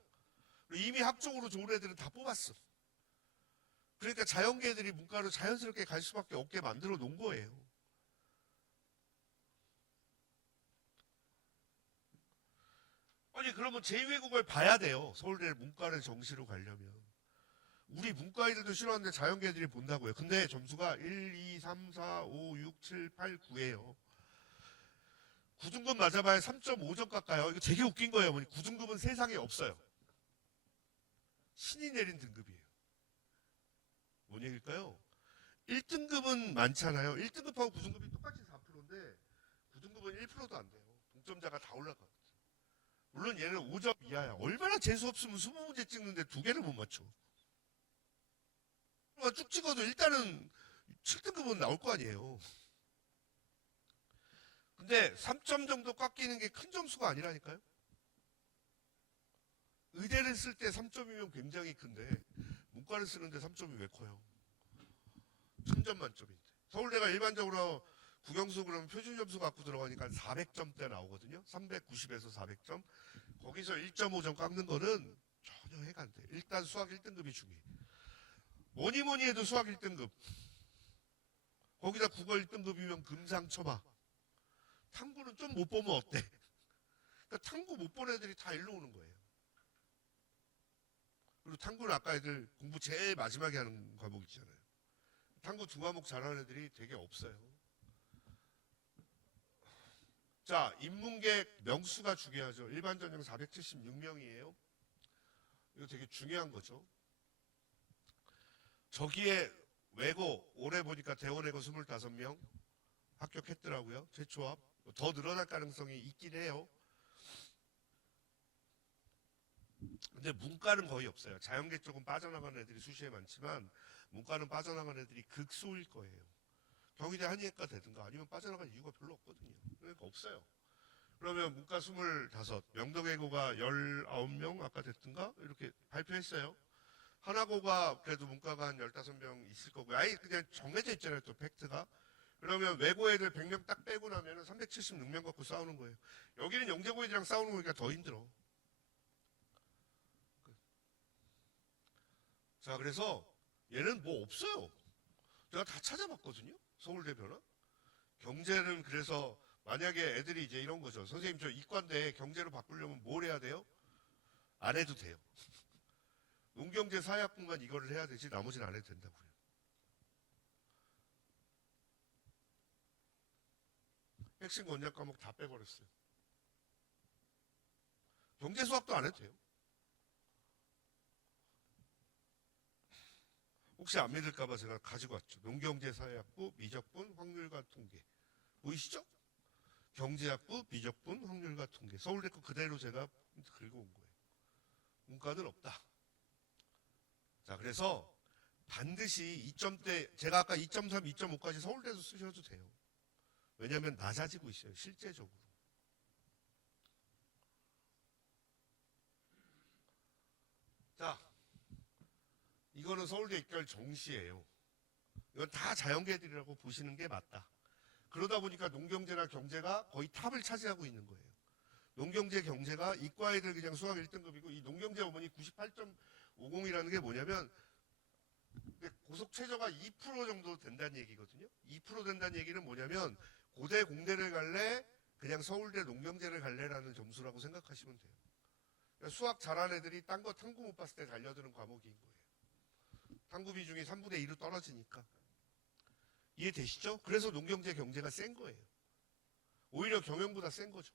이미 학종으로 좋은 애들은 다 뽑았어. 그러니까 자연계 애들이 문과로 자연스럽게 갈 수밖에 없게 만들어 놓은 거예요. 아니 그러면 제2외국어를 봐야 돼요. 서울대 문과를 정시로 가려면. 우리 문과 애들도 싫어하는데 자연계 애들이 본다고요. 근데 점수가 1, 2, 3, 4, 5, 6, 7, 8, 9예요. 9등급 맞아봐야 3.5점 깎아요. 이거 되게 웃긴 거예요. 9등급은 세상에 없어요. 신이 내린 등급이에요. 뭔 얘기일까요? 1등급은 많잖아요. 1등급하고 9등급이 똑같이 4%인데 9등급은 1%도 안 돼요. 동점자가 다 올라가거든요. 물론 얘는 5점 이하야. 얼마나 재수 없으면 20문제 찍는데 2개를 못 맞춰. 쭉 찍어도 일단은 7등급은 나올 거 아니에요. 근데 3점 정도 깎이는 게 큰 점수가 아니라니까요. 의대를 쓸 때 3점이면 굉장히 큰데 문과를 쓰는데 3점이 왜 커요? 1000점 만점인데. 서울대가 일반적으로 국영수 그러면 표준 점수 갖고 들어가니까 400점대 나오거든요. 390에서 400점. 거기서 1.5점 깎는 거는 전혀 해가 안 돼. 일단 수학 1등급이 중요해. 뭐니 해도 수학 1등급. 거기다 국어 1등급이면 금상첨화. 탐구는 좀 못 보면 어때? 그러니까 탐구 못 본 애들이 다 일로 오는 거예요. 그리고 탐구는 아까 애들 공부 제일 마지막에 하는 과목 있잖아요. 탐구 두 과목 잘하는 애들이 되게 없어요. 자, 인문계 명수가 중요하죠. 일반 전형 476명이에요. 이거 되게 중요한 거죠. 저기에 외고 올해 보니까 대원외고 25명 합격했더라고요. 재초합. 더 늘어날 가능성이 있긴 해요. 근데 문과는 거의 없어요. 자연계 쪽은 빠져나간 애들이 수시에 많지만 문과는 빠져나간 애들이 극소일 거예요. 경희대 한의학과 되든가 아니면 빠져나갈 이유가 별로 없거든요. 그러니까 없어요. 그러면 문과 25, 명동외고가 19명 아까 됐든가 이렇게 발표했어요. 하나고가 그래도 문과가 한 15명 있을 거고요. 아예 그냥 정해져 있잖아요. 또 팩트가. 그러면 외고 애들 100명 딱 빼고 나면 376명 갖고 싸우는 거예요. 여기는 영재고 애들이랑 싸우는 거니까 더 힘들어. 자, 그래서 얘는 뭐 없어요. 제가 다 찾아봤거든요. 서울대 변화. 경제는 그래서 만약에 애들이 이제 이런 거죠. 선생님 저 이과인데 경제로 바꾸려면 뭘 해야 돼요? 안 해도 돼요. 농경제 사회학분만 이거를 해야 되지 나머지는 안 해도 된다고요. 핵심 권장 과목 다 빼버렸어요. 경제 수학도 안 해도 돼요. 혹시 안 믿을까봐 제가 가지고 왔죠. 농경제 사회학부, 미적분, 확률과 통계. 보이시죠? 경제학부, 미적분, 확률과 통계. 서울대 거 그대로 제가 긁어 온 거예요. 문과는 없다. 자, 그래서 반드시 2점대, 제가 아까 2.3, 2.5까지 서울대에서 쓰셔도 돼요. 왜냐하면 낮아지고 있어요. 실제적으로. 자, 이거는 서울대 입결 정시예요. 이건 다 자연계들이라고 보시는 게 맞다. 그러다 보니까 농경제나 경제가 거의 탑을 차지하고 있는 거예요. 농경제, 경제가 이과 애들 그냥 수학 1등급이고 이 농경제 어머니 98.50이라는 게 뭐냐면 고속 최저가 2% 정도 된다는 얘기거든요. 2% 된다는 얘기는 뭐냐면 고대 공대를 갈래 그냥 서울대 농경제를 갈래라는 점수라고 생각하시면 돼요. 그러니까 수학 잘하는 애들이 딴 거 탐구 못 봤을 때 달려드는 과목인 거예요. 탐구 비중이 3분의 2로 떨어지니까. 이해되시죠? 그래서 농경제 경제가 센 거예요. 오히려 경영보다 센 거죠.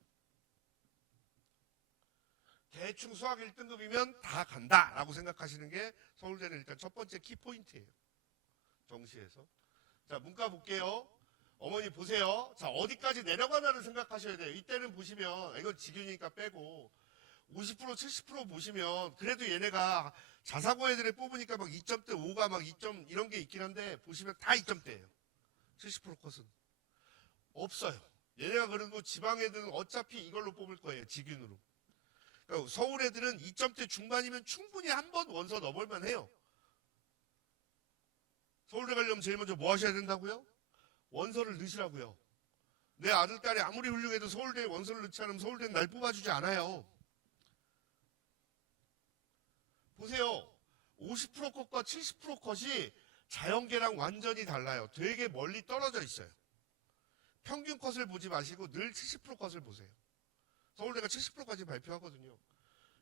대충 수학 1등급이면 다 간다라고 생각하시는 게 서울대는 일단 첫 번째 키포인트예요. 정시에서. 자, 문과 볼게요. 어머니 보세요. 자, 어디까지 내려가나를 생각하셔야 돼요. 이때는 보시면 이건 직윤이니까 빼고 50% 70% 보시면 그래도 얘네가 자사고 애들을 뽑으니까 막 2점대 5가 막 2점 이런 게 있긴 한데 보시면 다 2점대예요. 70% 컷은 없어요. 얘네가 그래도 지방 애들은 어차피 이걸로 뽑을 거예요. 직윤으로. 그러니까 서울 애들은 2점대 중반이면 충분히 한 번 원서 넣어볼만 해요. 서울대 가려면 제일 먼저 뭐 하셔야 된다고요? 원서를 넣으시라고요. 내 아들, 딸이 아무리 훌륭해도 서울대에 원서를 넣지 않으면 서울대는 날 뽑아주지 않아요. 보세요. 50% 컷과 70% 컷이 자연계랑 완전히 달라요. 되게 멀리 떨어져 있어요. 평균 컷을 보지 마시고 늘 70% 컷을 보세요. 서울대가 70%까지 발표하거든요.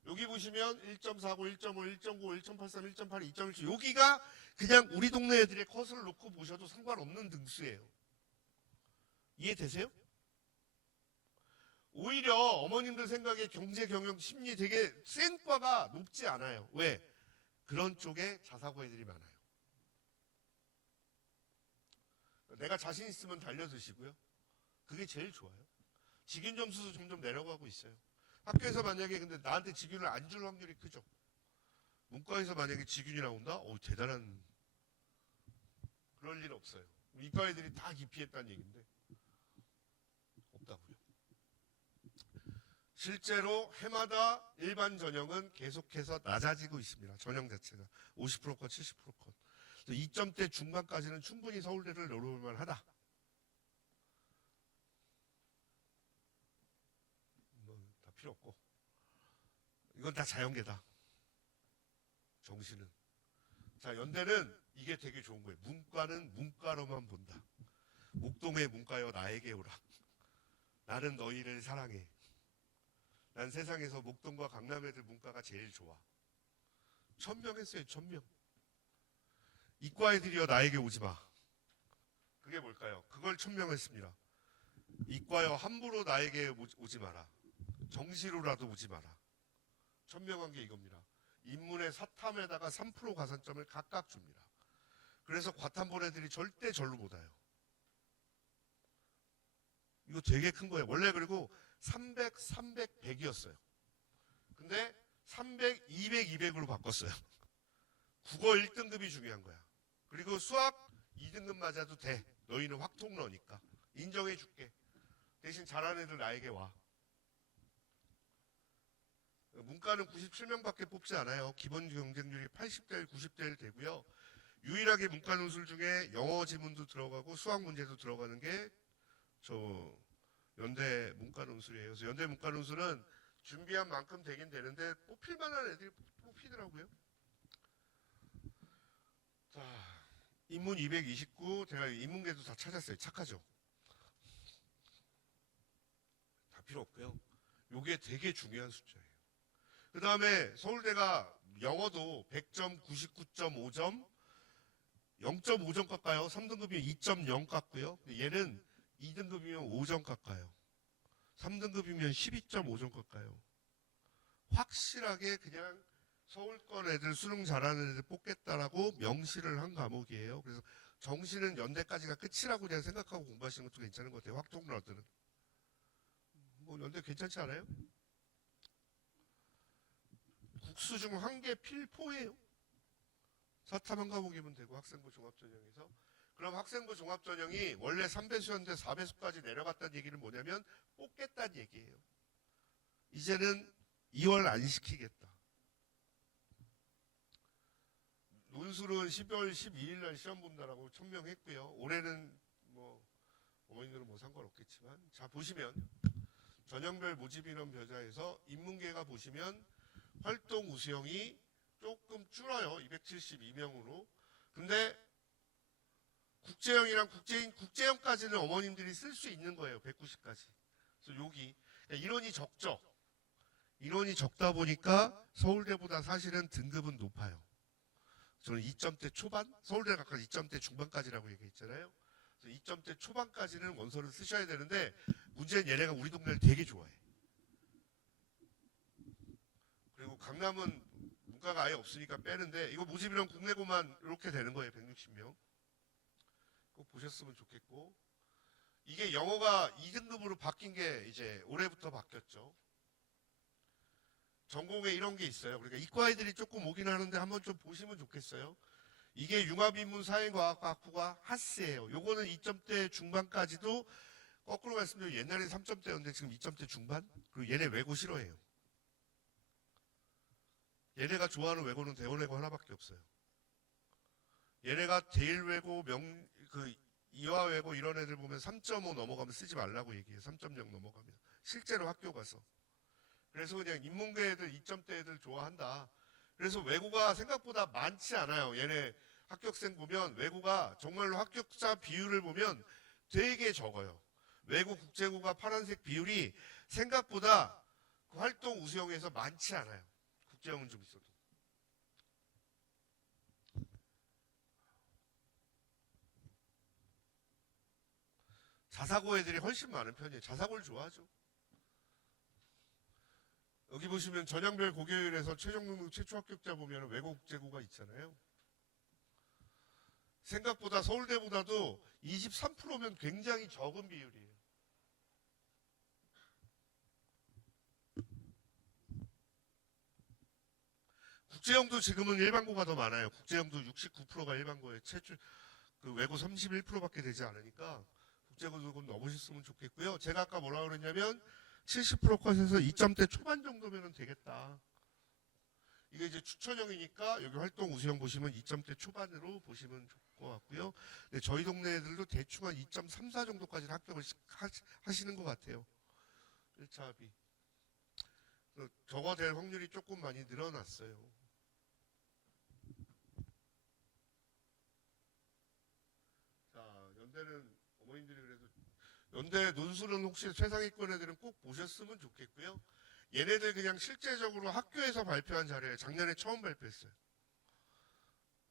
여기 보시면 1.49, 1.5, 1.9, 1.83, 1.82, 2.17 여기가 그냥 우리 동네 애들의 컷을 놓고 보셔도 상관없는 등수예요. 이해되세요? 오히려 어머님들 생각에 경제, 경영, 심리 되게 센 과가 높지 않아요. 왜? 그런 쪽에 자사고 애들이 많아요. 내가 자신 있으면 달려드시고요. 그게 제일 좋아요. 직윤 점수도 점점 내려가고 있어요. 학교에서 만약에 근데 나한테 직윤을 안 줄 확률이 크죠. 문과에서 만약에 직윤이 나온다? 대단한 그럴 일 없어요. 이과 애들이 다 기피했다는 얘기인데 없다고요. 실제로 해마다 일반 전형은 계속해서 낮아지고 있습니다. 전형 자체가 50%컷, 70%컷. 2점대 중반까지는 충분히 서울대를 노려볼 만하다. 다 필요 없고 이건 다 자연계다. 정시는. 자, 연대는 이게 되게 좋은 거예요. 문과는 문과로만 본다. 목동의 문과여 나에게 오라. 나는 너희를 사랑해. 난 세상에서 목동과 강남 애들 문과가 제일 좋아. 1000명 했어요. 1000명. 이과 애들이여 나에게 오지 마. 그게 뭘까요? 그걸 천명했습니다. 이과여 함부로 나에게 오지 마라. 정시로라도 오지 마라. 천명한 게 이겁니다. 인문의 사탐에다가 3% 가산점을 각각 줍니다. 그래서 과탐 본 애들이 절대 절로 못 와요. 이거 되게 큰 거예요. 원래 그리고 300, 300, 100이었어요. 근데 300, 200, 200으로 바꿨어요. 국어 1등급이 중요한 거야. 그리고 수학 2등급 맞아도 돼. 너희는 확통러니까. 인정해 줄게. 대신 잘하는 애들 나에게 와. 문과는 97명밖에 뽑지 않아요. 기본 경쟁률이 80대 1, 90대 1 되고요. 유일하게 문과 논술 중에 영어 지문도 들어가고 수학 문제도 들어가는 게 저 연대 문과 논술이에요. 그래서 연대 문과 논술은 준비한 만큼 되긴 되는데 뽑힐 만한 애들이 뽑히더라고요. 자, 인문 229, 제가 인문계도 다 찾았어요. 착하죠? 다 필요 없고요. 요게 되게 중요한 숫자예요. 그 다음에 서울대가 영어도 100점, 99.5점, 0.5점 깎아요. 3등급이면 2.0 깎고요. 얘는 2등급이면 5점 깎아요. 3등급이면 12.5점 깎아요. 확실하게 그냥 서울권 애들 수능 잘하는 애들 뽑겠다라고 명시를 한 과목이에요. 그래서 정시는 연대까지가 끝이라고 그냥 생각하고 공부하시는 것도 괜찮은 것 같아요. 확통러들은. 뭐 연대 괜찮지 않아요? 국수 중 한 개 필포예요. 사탐 과목이면 되고 학생부 종합전형에서. 그럼 학생부 종합전형이 원래 3배수였는데 4배수까지 내려갔다는 얘기는 뭐냐면 뽑겠다는 얘기예요. 이제는 2월 안 시키겠다. 논술은 12월 12일 날 시험 본다라고 천명했고요. 올해는 뭐 어머니들은 뭐 상관없겠지만 자 보시면 전형별 모집인원 벼자에서 인문계가 보시면 활동 우수형이 조금 줄어요. 272명으로. 근데 국제형이랑 국제형까지는 어머님들이 쓸 수 있는 거예요. 190까지. 그래서 여기 인원이 적죠. 인원이 적다 보니까 서울대보다 사실은 등급은 높아요. 저는 2점대 초반, 서울대가 아까 2점대 중반까지라고 얘기했잖아요. 그래서 2점대 초반까지는 원서를 쓰셔야 되는데 문제는 얘네가 우리 동네를 되게 좋아해. 그리고 강남은 문과가 아예 없으니까 빼는데 이거 모집이랑 국내고만 이렇게 되는 거예요. 160명. 꼭 보셨으면 좋겠고 이게 영어가 2등급으로 바뀐 게 이제 올해부터 바뀌었죠. 전공에 이런 게 있어요. 그러니까 이과 애들이 조금 오긴 하는데 한번 좀 보시면 좋겠어요. 이게 융합인문 사회과학학부가 하스예요. 요거는 2점대 중반까지도 거꾸로 말씀드리면 옛날에 3점대였는데 지금 2점대 중반? 그리고 얘네 외고 싫어해요. 얘네가 좋아하는 외고는 대원외고 하나밖에 없어요. 얘네가 제일외고, 이화외고 이런 애들 보면 3.5 넘어가면 쓰지 말라고 얘기해요. 3.0 넘어가면. 실제로 학교 가서. 그래서 그냥 인문계 애들, 2점대 애들 좋아한다. 그래서 외고가 생각보다 많지 않아요. 얘네 합격생 보면 외고가 정말로 합격자 비율을 보면 되게 적어요. 외고 국제고가 파란색 비율이 생각보다 그 활동 우수형에서 많지 않아요. 국제형은 좀 있어도. 자사고 애들이 훨씬 많은 편이에요. 자사고를 좋아하죠. 여기 보시면 전형별 고교율에서 최종 등록 최초 합격자 보면 외고 국제고가 있잖아요. 생각보다 서울대보다도 23%면 굉장히 적은 비율이에요. 국제형도 지금은 일반고가 더 많아요. 국제형도 69%가 일반고에 최초 그 외고 31%밖에 되지 않으니까 국제고도 좀 넣으셨으면 좋겠고요. 제가 아까 뭐라고 그랬냐면 70% 컷에서 2점대 초반 정도면 되겠다. 이게 이제 추천형이니까 여기 활동 우수형 보시면 2점대 초반으로 보시면 좋을 것 같고요. 근데 저희 동네 애들도 대충 한 2.34 정도까지 합격을 하시는 것 같아요. 1차 합의. 저거 될 확률이 조금 많이 늘어났어요. 자, 연대는 어머님들이 그래도 연대 논술은 혹시 최상위권 애들은 꼭 보셨으면 좋겠고요. 얘네들 그냥 실제적으로 학교에서 발표한 자료예요. 작년에 처음 발표했어요.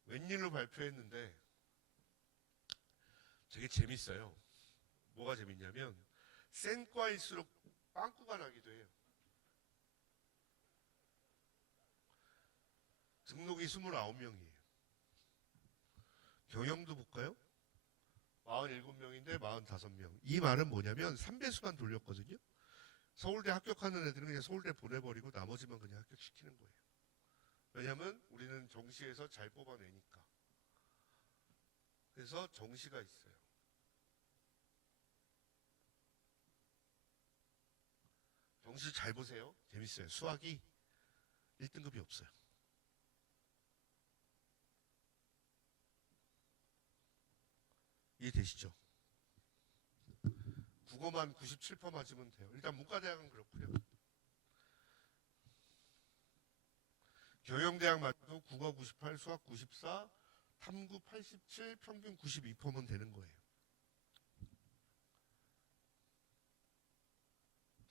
웬일로 발표했는데 되게 재밌어요. 뭐가 재밌냐면 센 과일수록 빵꾸가 나기도 해요. 등록이 29명이에요. 경영도 볼까요? 47명인데 45명. 이 말은 뭐냐면 3배수만 돌렸거든요. 서울대 합격하는 애들은 그냥 서울대 보내버리고 나머지만 그냥 합격시키는 거예요. 왜냐면 우리는 정시에서 잘 뽑아내니까. 그래서 정시가 있어요. 정시 잘 보세요. 재밌어요. 수학이 1등급이 없어요. 이해되시죠? 국어만 97% 맞으면 돼요. 일단 문과대학은 그렇고요. 경영대학 맞도 국어 98, 수학 94, 탐구 87, 평균 92%면 되는 거예요.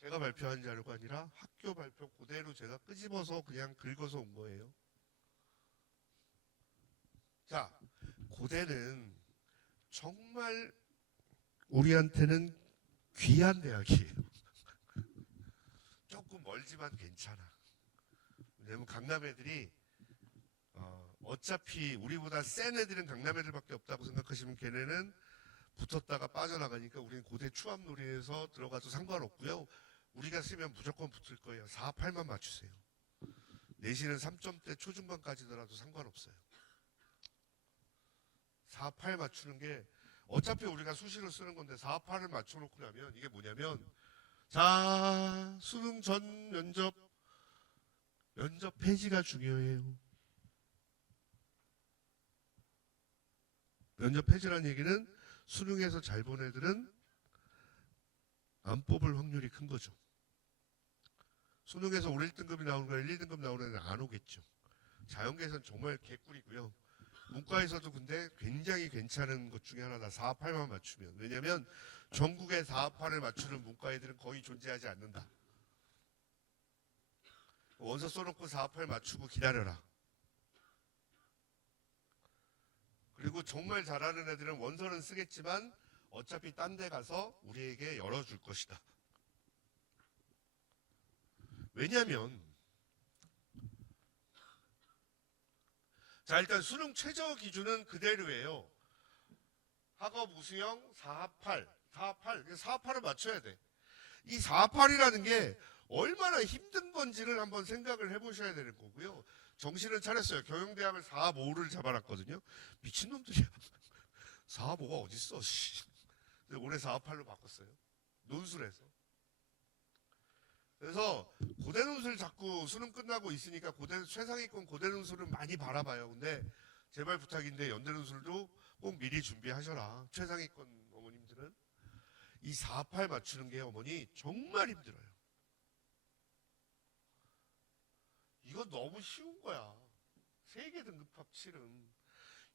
제가 발표한 자료가 아니라 학교 발표 그대로 제가 끄집어서 그냥 긁어서 온 거예요. 자, 고대는 정말 우리한테는 귀한 대학이에요. 조금 멀지만 괜찮아. 왜냐면 강남 애들이 어차피 우리보다 센 애들은 강남 애들밖에 없다고 생각하시면 걔네는 붙었다가 빠져나가니까 우리는 고대 추암놀이에서 들어가도 상관없고요. 우리가 쓰면 무조건 붙을 거예요. 4, 8만 맞추세요. 내신은 3점대 초중반까지더라도 상관없어요. 4, 8 맞추는 게 어차피 우리가 수시로 쓰는 건데 4, 8을 맞춰놓고 나면 이게 뭐냐면 자 수능 전 면접 폐지가 중요해요. 면접 폐지라는 얘기는 수능에서 잘 본 애들은 안 뽑을 확률이 큰 거죠. 수능에서 올 1등급이 나오는 거야 1, 2등급 나오는 애는 안 오겠죠. 자연계에서는 정말 개꿀이고요. 문과에서도 근데 굉장히 괜찮은 것 중에 하나다. 4, 8만 맞추면. 왜냐면 전국에 4, 8을 맞추는 문과 애들은 거의 존재하지 않는다. 원서 써놓고 4, 8 맞추고 기다려라. 그리고 정말 잘하는 애들은 원서는 쓰겠지만 어차피 딴 데 가서 우리에게 열어줄 것이다. 왜냐면 자 일단 수능 최저 기준은 그대로예요. 학업 우수형 4합8, 4합8, 4합8을 맞춰야 돼. 이 4합8이라는 게 얼마나 힘든 건지를 한번 생각을 해보셔야 되는 거고요. 정신은 차렸어요. 경영대학을 4합5를 잡아놨거든요. 미친놈들이야. 4합5가 어딨어. 올해 4합8로 바꿨어요. 논술에서. 그래서 고대 논술 자꾸 수능 끝나고 있으니까 고대 최상위권 고대 논술은 많이 바라봐요. 근데 제발 부탁인데 연대 논술도 꼭 미리 준비하셔라. 최상위권 어머님들은 이 4, 8 맞추는 게 어머니 정말 힘들어요. 이거 너무 쉬운 거야. 세계 등급합 7은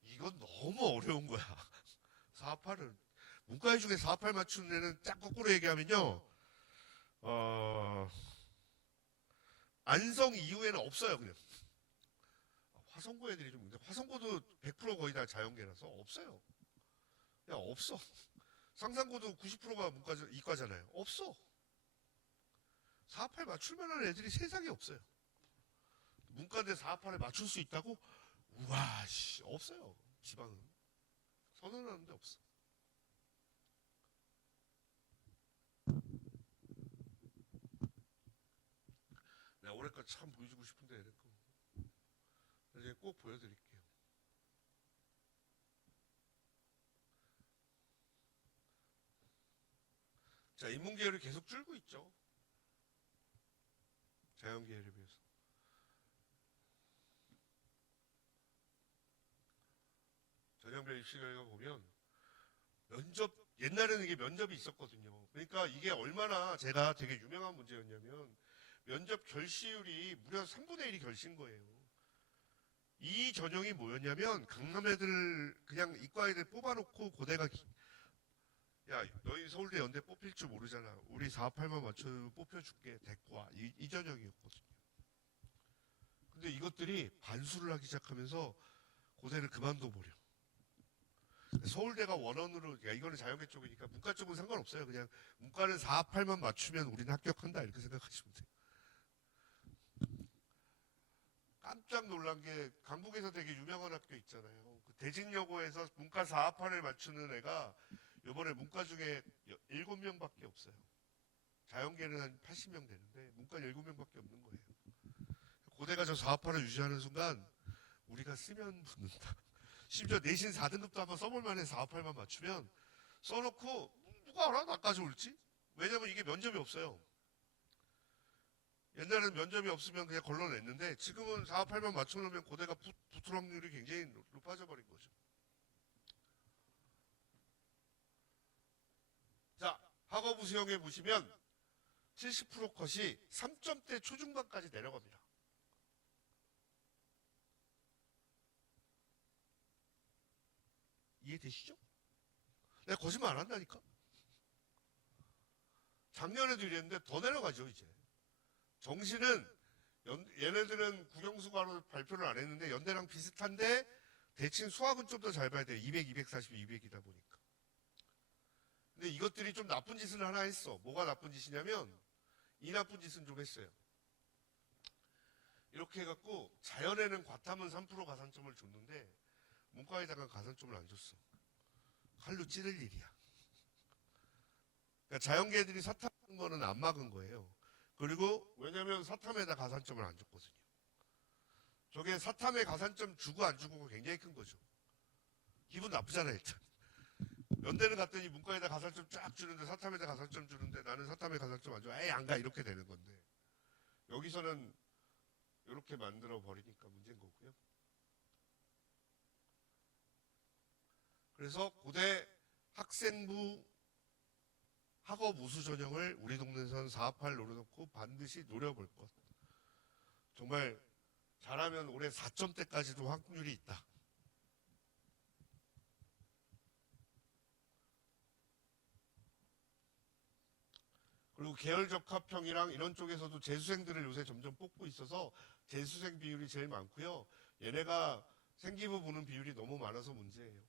이건 너무 어려운 거야. 4, 8은 문과의 중에 4, 8 맞추는 애는 짝 거꾸로 얘기하면요. 안성 이후에는 없어요, 그냥. 화성고 애들이 좀, 화성고도 100% 거의 다 자연계라서 없어요. 그냥 없어. 상산고도 90%가 이과잖아요. 없어. 4, 8 맞출 만한 애들이 세상에 없어요. 문과인데 4, 8에 맞출 수 있다고? 우와, 씨, 없어요. 지방은. 선언하는데 없어. 내가 올해 거 참 보여주고 싶은데 이랬고 이제 꼭 보여드릴게요. 자, 인문계열이 계속 줄고 있죠. 자연계열에 비해서. 전형별 입시 결과 보면 면접 옛날에는 이게 면접이 있었거든요. 그러니까 이게 얼마나 제가 되게 유명한 문제였냐면 면접 결시율이 무려 3분의 1이 결신 거예요. 이 전형이 뭐였냐면 강남 애들 그냥 이과 애들 뽑아놓고 고대가 야 너희 서울대 연대 뽑힐 줄 모르잖아. 우리 4, 8만 맞춰 뽑혀줄게. 데리고 와. 이 전형이었거든요. 근데 이것들이 반수를 하기 시작하면서 고대를 그만둬 버려. 서울대가 원원으로, 그러니까 이거는 자연계 쪽이니까 문과 쪽은 상관없어요. 그냥 문과는 4, 8만 맞추면 우리는 합격한다 이렇게 생각하시면 돼요. 깜짝 놀란 게 강북에서 되게 유명한 학교 있잖아요. 그 대진여고에서 문과 4, 8을 맞추는 애가 이번에 문과 중에 7명밖에 없어요. 자연계는 한 80명 되는데 문과 7명밖에 없는 거예요. 고대가 저 4, 8을 유지하는 순간 우리가 쓰면 붙는다. 심지어 내신 4등급도 한번 써볼 만해. 4, 8만 맞추면 써놓고 누가 알아? 나까지 올지? 왜냐면 이게 면접이 없어요. 옛날에는 면접이 없으면 그냥 걸러냈는데 지금은 4, 8만 맞춰놓으면 고대가 붙을 확률이 굉장히 높아져 버린 거죠. 자, 학업우 수형에 보시면 70% 컷이 3점대 초중반까지 내려갑니다. 이해되시죠? 내가 거짓말 안 한다니까? 작년에도 이랬는데 더 내려가죠, 이제. 정시는 얘네들은 국영수가로 발표를 안 했는데 연대랑 비슷한데 대칭 수학은 좀 더 잘 봐야 돼요. 200, 240, 200이다 보니까. 근데 이것들이 좀 나쁜 짓을 하나 했어. 뭐가 나쁜 짓이냐면 이 나쁜 짓은 좀 했어요. 이렇게 해갖고 자연에는 과탐은 3% 가산점을 줬는데 문과에다가 가산점을 안 줬어. 칼로 찌를 일이야. 그러니까 자연계들이 사탐한 거는 안 막은 거예요. 그리고 왜냐면 사탐에다 가산점을 안 줬거든요. 저게 사탐에 가산점 주고 안 주고가 굉장히 큰 거죠. 기분 나쁘잖아요, 일단. 연대는 갔더니 문과에다 가산점 쫙 주는데 사탐에다 가산점 주는데 나는 사탐에 가산점 안 줘. 에이, 안 가. 이렇게 되는 건데. 여기서는 이렇게 만들어 버리니까 문제인 거고요. 그래서 고대 학생부 학업 우수 전형을 우리 동네에서는 4.8 노려놓고 반드시 노려볼 것. 정말 잘하면 올해 4점대까지도 확률이 있다. 그리고 계열 적합형이랑 이런 쪽에서도 재수생들을 요새 점점 뽑고 있어서 재수생 비율이 제일 많고요. 얘네가 생기부 보는 비율이 너무 많아서 문제예요.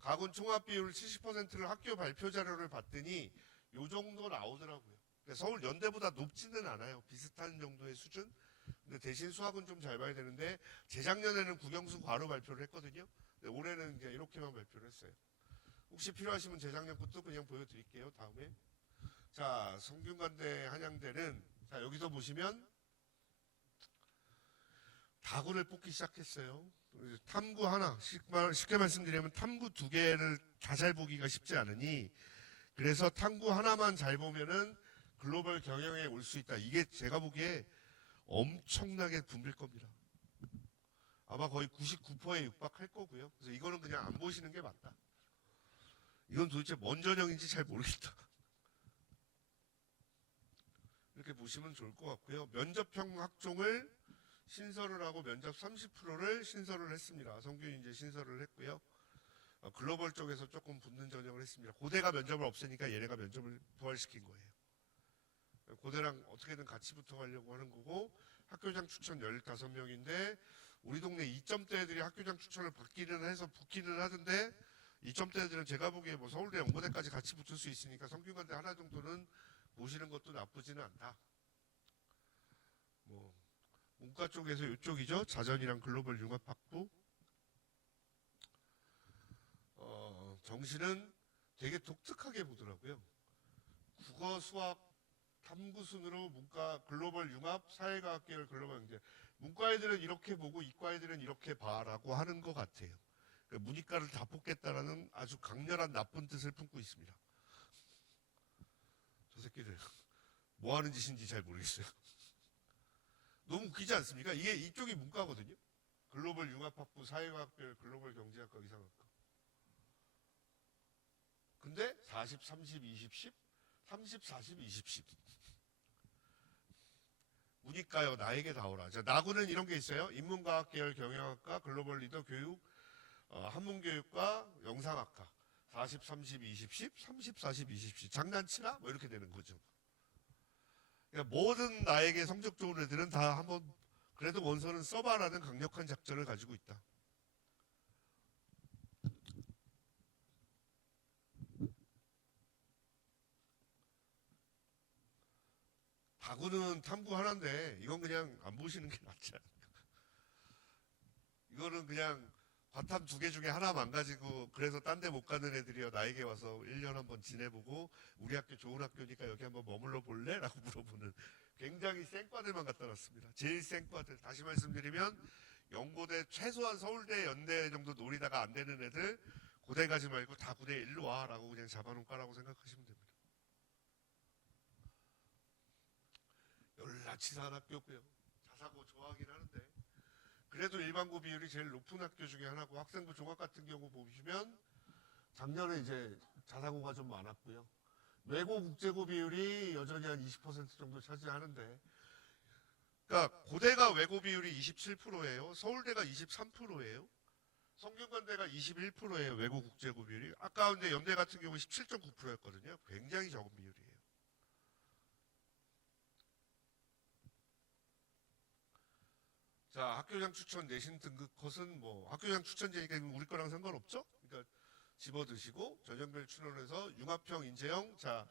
가군 총합 비율 70%를 학교 발표 자료를 봤더니 요 정도 나오더라고요. 서울 연대보다 높지는 않아요. 비슷한 정도의 수준. 근데 대신 수학은 좀 잘 봐야 되는데 재작년에는 국영수 과로 발표를 했거든요. 근데 올해는 이제 이렇게만 발표를 했어요. 혹시 필요하시면 재작년 것도 그냥 보여드릴게요. 다음에. 자, 성균관대, 한양대는 자 여기서 보시면 다군을 뽑기 시작했어요. 탐구 하나, 쉽게 말씀드리면 탐구 2개를 다 잘 보기가 쉽지 않으니 그래서 탐구 하나만 잘 보면은 글로벌 경영에 올 수 있다. 이게 제가 보기에 엄청나게 붐빌 겁니다. 아마 거의 99%에 육박할 거고요. 그래서 이거는 그냥 안 보시는 게 맞다. 이건 도대체 뭔 전형인지 잘 모르겠다. 이렇게 보시면 좋을 것 같고요. 면접형 학종을 신설을 하고 면접 30%를 신설을 했습니다. 성균이 이제 신설을 했고요. 글로벌 쪽에서 조금 붙는 전형을 했습니다. 고대가 면접을 없애니까 얘네가 면접을 부활시킨 거예요. 고대랑 어떻게든 같이 붙어가려고 하는 거고 학교장 추천 15명인데 우리 동네 2점대 애들이 학교장 추천을 받기는 해서 붙기는 하던데 2점대 애들은 제가 보기에 뭐 서울대 연고대까지 같이 붙을 수 있으니까 성균관대 하나 정도는 모시는 것도 나쁘지는 않다. 뭐 문과 쪽에서 이쪽이죠. 자전이랑 글로벌 융합학부. 정시는 되게 독특하게 보더라고요. 국어, 수학, 탐구 순으로 문과, 글로벌 융합, 사회과학 계열, 글로벌 경제. 문과 애들은 이렇게 보고 이과 애들은 이렇게 봐라고 하는 것 같아요. 그러니까 문이과를 다 뽑겠다라는 아주 강렬한 나쁜 뜻을 품고 있습니다. 저 새끼들 뭐 하는 짓인지 잘 모르겠어요. 너무 웃기지 않습니까? 이게 이쪽이 문과거든요. 글로벌 융합학부, 사회과학별, 글로벌 경제학과, 이상학과. 근데 40, 30, 20, 10, 30, 40, 20, 10. 문이과요, 나에게 다오라. 자, 나구는 이런 게 있어요. 인문과학 계열 경영학과, 글로벌 리더 교육, 한문교육과 영상학과. 40, 30, 20, 10, 30, 40, 20, 10. 장난치나? 뭐 이렇게 되는 거죠. 그러니까 모든 나에게 성적 좋은 애들은 다 한번 그래도 원서는 써봐라는 강력한 작전을 가지고 있다. 야구는 탐구 하나인데 이건 그냥 안 보시는 게 낫지 않을까. 이거는 그냥 과탐 2개 중에 하나 망가지고 그래서 딴 데 못 가는 애들이요 나에게 와서 1년 한번 지내보고 우리 학교 좋은 학교니까 여기 한번 머물러 볼래? 라고 물어보는 굉장히 생과들만 갖다 놨습니다. 제일 생과들. 다시 말씀드리면 연고대 최소한 서울대 연대 정도 노리다가 안 되는 애들 고대 가지 말고 다 고대 일로 와 라고 그냥 잡아놓은 과라고 생각하시면 됩니다. 열나치사한 학교고요. 자사고 좋아하긴 하는데 그래도 일반고 비율이 제일 높은 학교 중에 하나고 학생부 종합 같은 경우 보시면 작년에 이제 자사고가 좀 많았고요. 외고 국제고 비율이 여전히 한 20% 정도 차지하는데 그러니까 고대가 외고 비율이 27%예요. 서울대가 23%예요. 성균관대가 21%예요. 외고 국제고 비율이. 아까 이제 연대 같은 경우 17.9%였거든요. 굉장히 적은 비율이에요. 자, 학교장 추천 내신 등급 컷은 뭐 학교장 추천제니까 우리 거랑 상관없죠? 그러니까 집어드시고 전형별 추론해서 융합형, 인재형, 자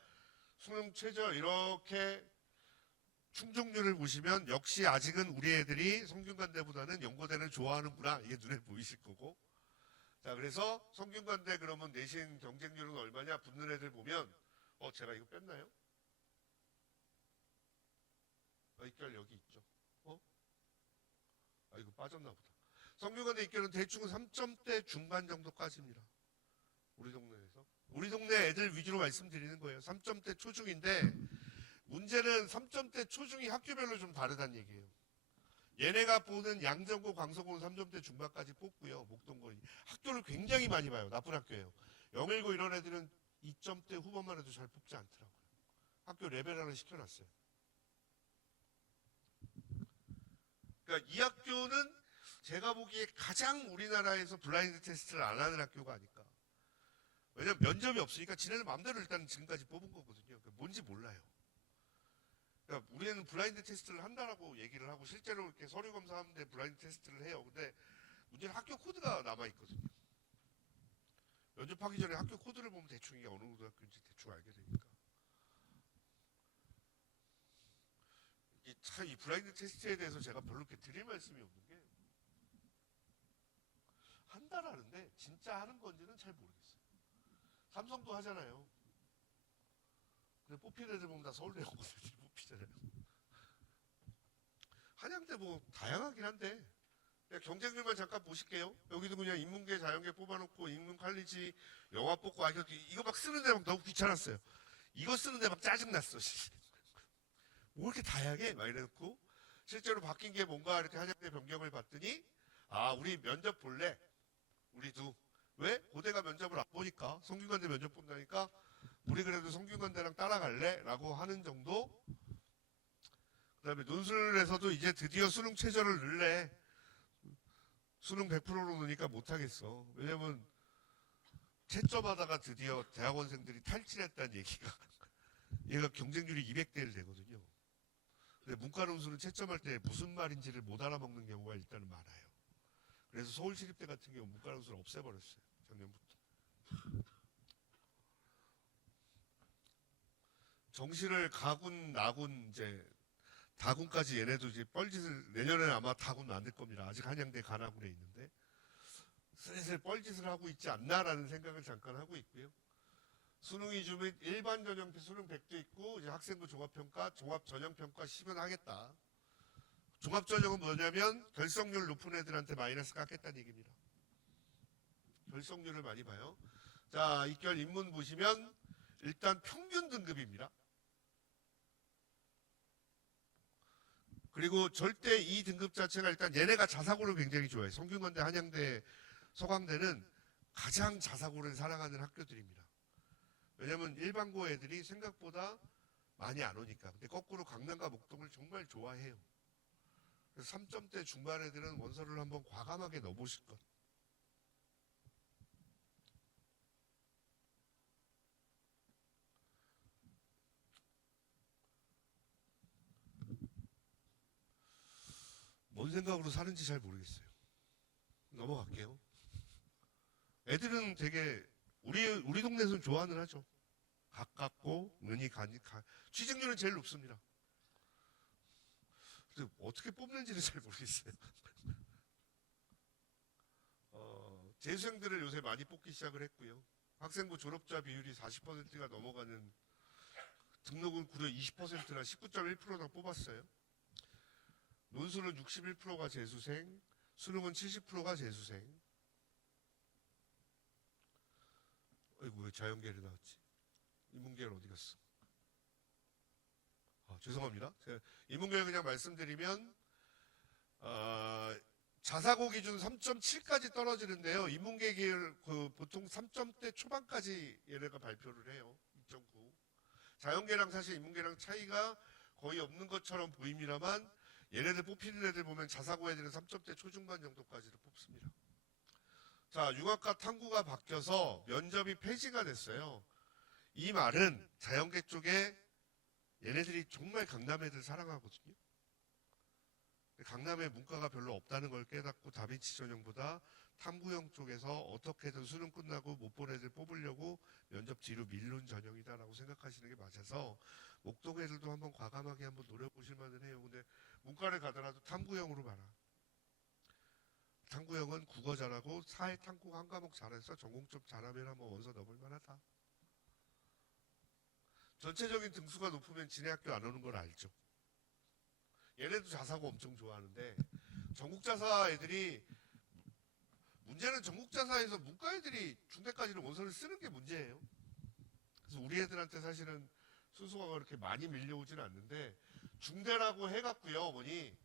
수능 최저 이렇게 충족률을 보시면 역시 아직은 우리 애들이 성균관대보다는 연고대를 좋아하는구나 이게 눈에 보이실 거고 자 그래서 성균관대 그러면 내신 경쟁률은 얼마냐 붙는 애들 보면 제가 이거 뺐나요? 입결 여기 있죠. 이거 빠졌나 보다. 성균관대 입결은 대충 3점대 중반 정도까지입니다. 우리 동네에서. 우리 동네 애들 위주로 말씀드리는 거예요. 3점대 초중인데 문제는 3점대 초중이 학교별로 좀 다르다는 얘기예요. 얘네가 보는 양정고, 광성고는 3점대 중반까지 뽑고요. 목동고는 학교를 굉장히 많이 봐요. 나쁜 학교예요. 영일고 이런 애들은 2점대 후반만 해도 잘 뽑지 않더라고요. 학교 레벨화를 시켜놨어요. 그러니까 이 학교는 제가 보기에 가장 우리나라에서 블라인드 테스트를 안 하는 학교가 아닐까. 왜냐면 면접이 없으니까 지네들 마음대로 일단 지금까지 뽑은 거거든요. 그러니까 뭔지 몰라요. 그러니까 우리는 블라인드 테스트를 한다라고 얘기를 하고 실제로 이렇게 서류 검사하는데 블라인드 테스트를 해요. 근데 문제는 학교 코드가 남아있거든요. 면접하기 전에 학교 코드를 보면 대충 이게 어느 고등학교인지 대충 알게 되니까. 이 블라인드 테스트에 대해서 제가 별로 이렇게 드릴 말씀이 없는 게 한다라는데 진짜 하는 건지는 잘 모르겠어요. 삼성도 하잖아요. 근데 뽑힌 애들 보면 다 서울대 연고생들이 뽑히잖아요. 한양대 뭐 다양하긴 한데 그냥 경쟁률만 잠깐 보실게요. 여기도 그냥 인문계, 자연계 뽑아놓고 인문 칼리지, 영화 뽑고 이거 막 쓰는데 막 너무 귀찮았어요. 이거 쓰는데 막 짜증났어. 뭐 이렇게 다양해? 막 이래놓고 실제로 바뀐 게 뭔가 이렇게 한양대 변경을 봤더니 우리 면접 볼래? 우리도 왜? 고대가 면접을 안 보니까 성균관대 면접 본다니까 우리 그래도 성균관대랑 따라갈래? 라고 하는 정도. 그 다음에 논술에서도 이제 드디어 수능 최저를 넣을래. 수능 100%로 넣으니까 못하겠어. 왜냐면 채점하다가 드디어 대학원생들이 탈출했다는 얘기가 얘가 경쟁률이 200대 1 되거든요. 근데 문과 논술은 채점할 때 무슨 말인지를 못 알아먹는 경우가 일단은 많아요. 그래서 서울시립대 같은 경우 문과 논술 없애버렸어요. 작년부터. 정시를 가군, 나군, 이제 다군까지 얘네도 이제 뻘짓을 내년에는 아마 다군 만들 겁니다. 아직 한양대 간화군에 있는데 슬슬 뻘짓을 하고 있지 않나라는 생각을 잠깐 하고 있고요. 수능 위주 및 일반 전형표 수능 100도 있고 이제 학생부 종합평가, 종합전형평가 10은 하겠다. 종합전형은 뭐냐면 결석률 높은 애들한테 마이너스 깎겠다는 얘기입니다. 결석률을 많이 봐요. 자, 입결 입문 보시면 일단 평균 등급입니다. 그리고 절대 이 등급 자체가 일단 얘네가 자사고를 굉장히 좋아해요. 성균관대, 한양대, 서강대는 가장 자사고를 사랑하는 학교들입니다. 왜냐면 일반고 애들이 생각보다 많이 안 오니까. 근데 거꾸로 강남과 목동을 정말 좋아해요. 그래서 3점대 중반 애들은 원서를 한번 과감하게 넣어보실 것. 뭔 생각으로 사는지 잘 모르겠어요. 넘어갈게요. 애들은 되게 우리 동네에서는 좋아는 하죠. 가깝고 은이 가니까 취직률은 제일 높습니다. 근데 어떻게 뽑는지는 잘 모르겠어요. 재수생들을 요새 많이 뽑기 시작을 했고요. 학생부 졸업자 비율이 40%가 넘어가는 등록은 무려 20%나 19.1%나 뽑았어요. 논술은 61%가 재수생, 수능은 70%가 재수생. 아이고 왜 자연계를 나왔지? 인문계는 어디 갔어? 죄송합니다. 제가 인문계를 그냥 말씀드리면 자사고 기준 3.7까지 떨어지는데요. 인문계 계열 보통 3점대 초반까지 얘네가 발표를 해요. 2.9. 자연계랑 사실 인문계랑 차이가 거의 없는 것처럼 보입니다만 얘네들 뽑히는 애들 보면 자사고 애들은 3점대 초중반 정도까지도 뽑습니다. 자, 융합과 탐구가 바뀌어서 면접이 폐지가 됐어요. 이 말은 자연계 쪽에 얘네들이 정말 강남 애들 사랑하거든요. 강남에 문과가 별로 없다는 걸 깨닫고 다빈치 전형보다 탐구형 쪽에서 어떻게든 수능 끝나고 못 본 애들 뽑으려고 면접 뒤로 밀는 전형이다라고 생각하시는 게 맞아서 목동 애들도 한번 과감하게 한번 노려보실 만은 해요. 근데 문과를 가더라도 탐구형으로 봐라. 탐구형은 국어 잘하고 사회 탐구 한 과목 잘해서 전공점 잘하면 한번 원서 넣을 만하다. 전체적인 등수가 높으면 지네 학교 안 오는 걸 알죠. 얘네도 자사고 엄청 좋아하는데 전국자사 애들이 문제는 전국자사에서 문과 애들이 중대까지는 원서를 쓰는 게 문제예요. 그래서 우리 애들한테 사실은 순수가 그렇게 많이 밀려오지는 않는데 중대라고 해갖고요, 어머니.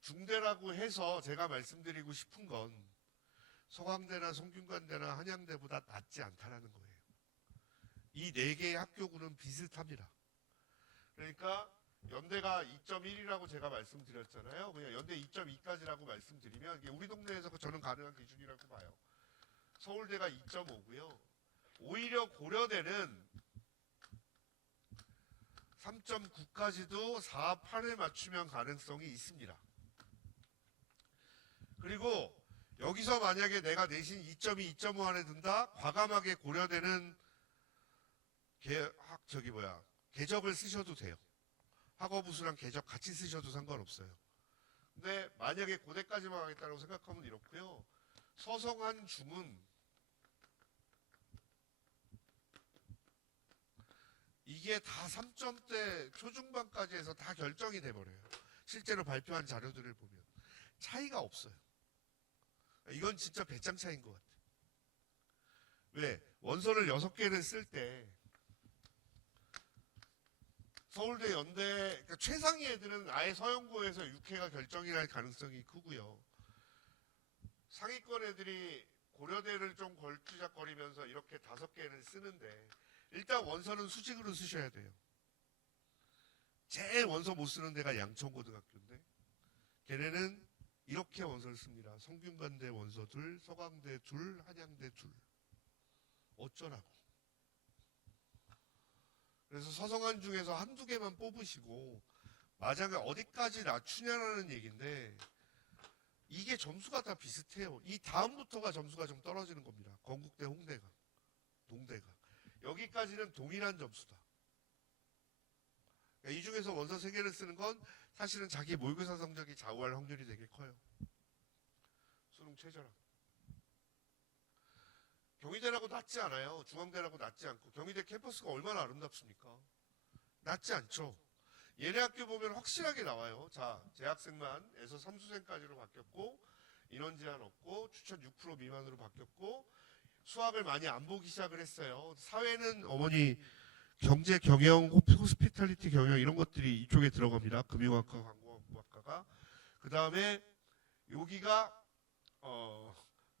중대라고 해서 제가 말씀드리고 싶은 건 서강대나 성균관대나 한양대보다 낫지 않다라는 거예요. 이 네 개의 학교군은 비슷합니다. 그러니까 연대가 2.1이라고 제가 말씀드렸잖아요. 그냥 연대 2.2까지라고 말씀드리면 이게 우리 동네에서 저는 가능한 기준이라고 봐요. 서울대가 2.5고요. 오히려 고려대는 3.9까지도 4, 8을 맞추면 가능성이 있습니다. 그리고 여기서 만약에 내가 내신 2.2, 2.5 안에 든다? 과감하게 고려대는 궤적을 쓰셔도 돼요. 학업우수랑 궤적 같이 쓰셔도 상관없어요. 근데 만약에 고대까지만 하겠다고 생각하면 이렇고요. 서성한 중은 이게 다 3점대 초중반까지 해서 다 결정이 돼버려요. 실제로 발표한 자료들을 보면 차이가 없어요. 이건 진짜 배짱 차이인 것 같아요. 왜? 원서를 6개를 쓸 때 서울대, 연대, 그러니까 최상위 애들은 아예 서영고에서 6회가 결정이 날 가능성이 크고요. 상위권 애들이 고려대를 좀 걸투작거리면서 이렇게 5개를 쓰는데 일단 원서는 수직으로 쓰셔야 돼요. 제일 원서 못 쓰는 데가 양천고등학교인데 걔네는 이렇게 원서를 씁니다. 성균관대 원서 둘, 서강대 둘, 한양대 둘. 어쩌라고. 그래서 서성한 중에서 한두 개만 뽑으시고 만약에 어디까지 낮추냐라는 얘기인데 이게 점수가 다 비슷해요. 이 다음부터가 점수가 좀 떨어지는 겁니다. 건국대, 홍대가, 동대가. 여기까지는 동일한 점수다. 그러니까 이 중에서 원서 3개를 쓰는 건 사실은 자기 모의고사 성적이 좌우할 확률이 되게 커요. 수능 최저라. 경희대라고 낮지 않아요. 중앙대라고 낮지 않고. 경희대 캠퍼스가 얼마나 아름답습니까? 낮지 않죠. 얘네 학교 보면 확실하게 나와요. 자, 재학생만 에서 삼수생까지로 바뀌었고 인원 제한 없고 추천 6% 미만으로 바뀌었고 수학을 많이 안 보기 시작을 했어요. 사회는 어머니 경제 경영, 호스피탈리티 경영 이런 것들이 이쪽에 들어갑니다. 금융학과, 광고학과가. 그 다음에 여기가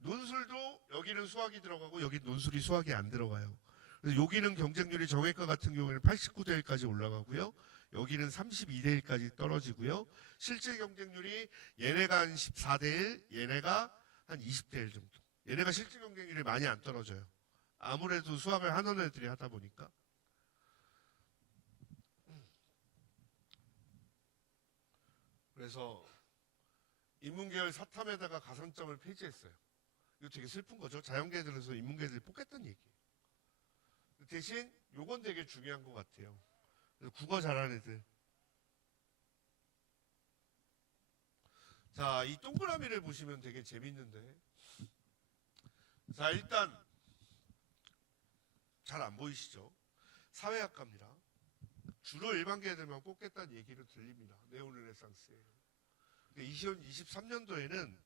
논술도 여기는 수학이 들어가고 여기 논술이 수학이 안 들어가요. 그래서 여기는 경쟁률이 정외과 같은 경우에는 89대 1까지 올라가고요. 여기는 32대 1까지 떨어지고요. 실제 경쟁률이 얘네가 한 14대 1, 얘네가 한 20대 1 정도. 얘네가 실제 경쟁률이 많이 안 떨어져요. 아무래도 수학을 하는 애들이 하다 보니까. 그래서 인문계열 사탐에다가 가산점을 폐지했어요. 이거 되게 슬픈 거죠. 자연계들에서 인문계들이 뽑겠다는 얘기예요. 대신 요건 되게 중요한 것 같아요. 그래서 국어 잘하는 애들. 자, 이 동그라미를 보시면 되게 재밌는데. 자, 일단 잘 안 보이시죠? 사회학과입니다. 주로 일반계 애들만 뽑겠다는 얘기를 들립니다. 네오르네상스에. 2023년도에는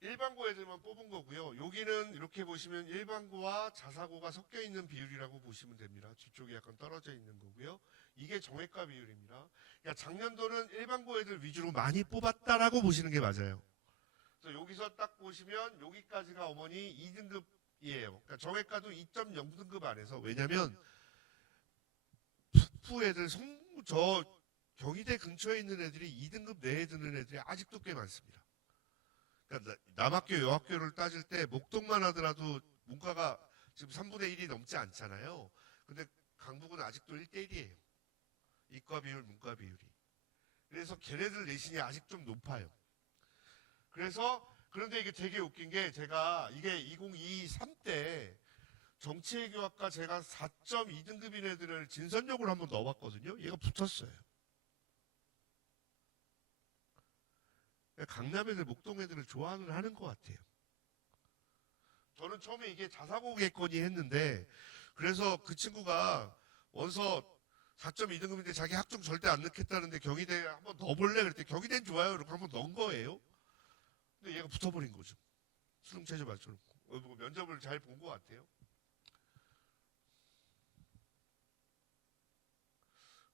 일반고 애들만 뽑은 거고요. 여기는 이렇게 보시면 일반고와 자사고가 섞여 있는 비율이라고 보시면 됩니다. 뒤쪽이 약간 떨어져 있는 거고요. 이게 정외과 비율입니다. 그러니까 작년도는 일반고 애들 위주로 많이 뽑았다라고 보시는 게 맞아요. 그래서 여기서 딱 보시면 여기까지가 어머니 2등급이에요. 그러니까 정외과도 2.0등급 안에서. 왜냐면 북부 애들 저 경희대 근처에 있는 애들이 2등급 내에 드는 애들이 아직도 꽤 많습니다. 그러니까 남학교 여학교를 따질 때 목동만 하더라도 문과가 지금 3분의 1이 넘지 않잖아요. 근데 강북은 아직도 1대 1이에요. 이과 비율, 문과 비율이. 그래서 걔네들 내신이 아직 좀 높아요. 그런데 이게 되게 웃긴 게 제가 이게 2023 때 정치외교학과 제가 4.2등급인 애들을 진선역으로 한번 넣어봤거든요. 얘가 붙었어요. 강남 애들, 목동 애들을 좋아는 하는 것 같아요. 저는 처음에 이게 자사고겠거니 했는데, 그래서 그 친구가 원서 4.2등급인데 자기 학종 절대 안 넣겠다는데 경희대 한번 넣어볼래? 그랬더니 경희대는 좋아요. 이렇게 한번 넣은 거예요. 근데 얘가 붙어버린 거죠. 수능 최저 맞춰놓고. 면접을 잘 본 것 같아요.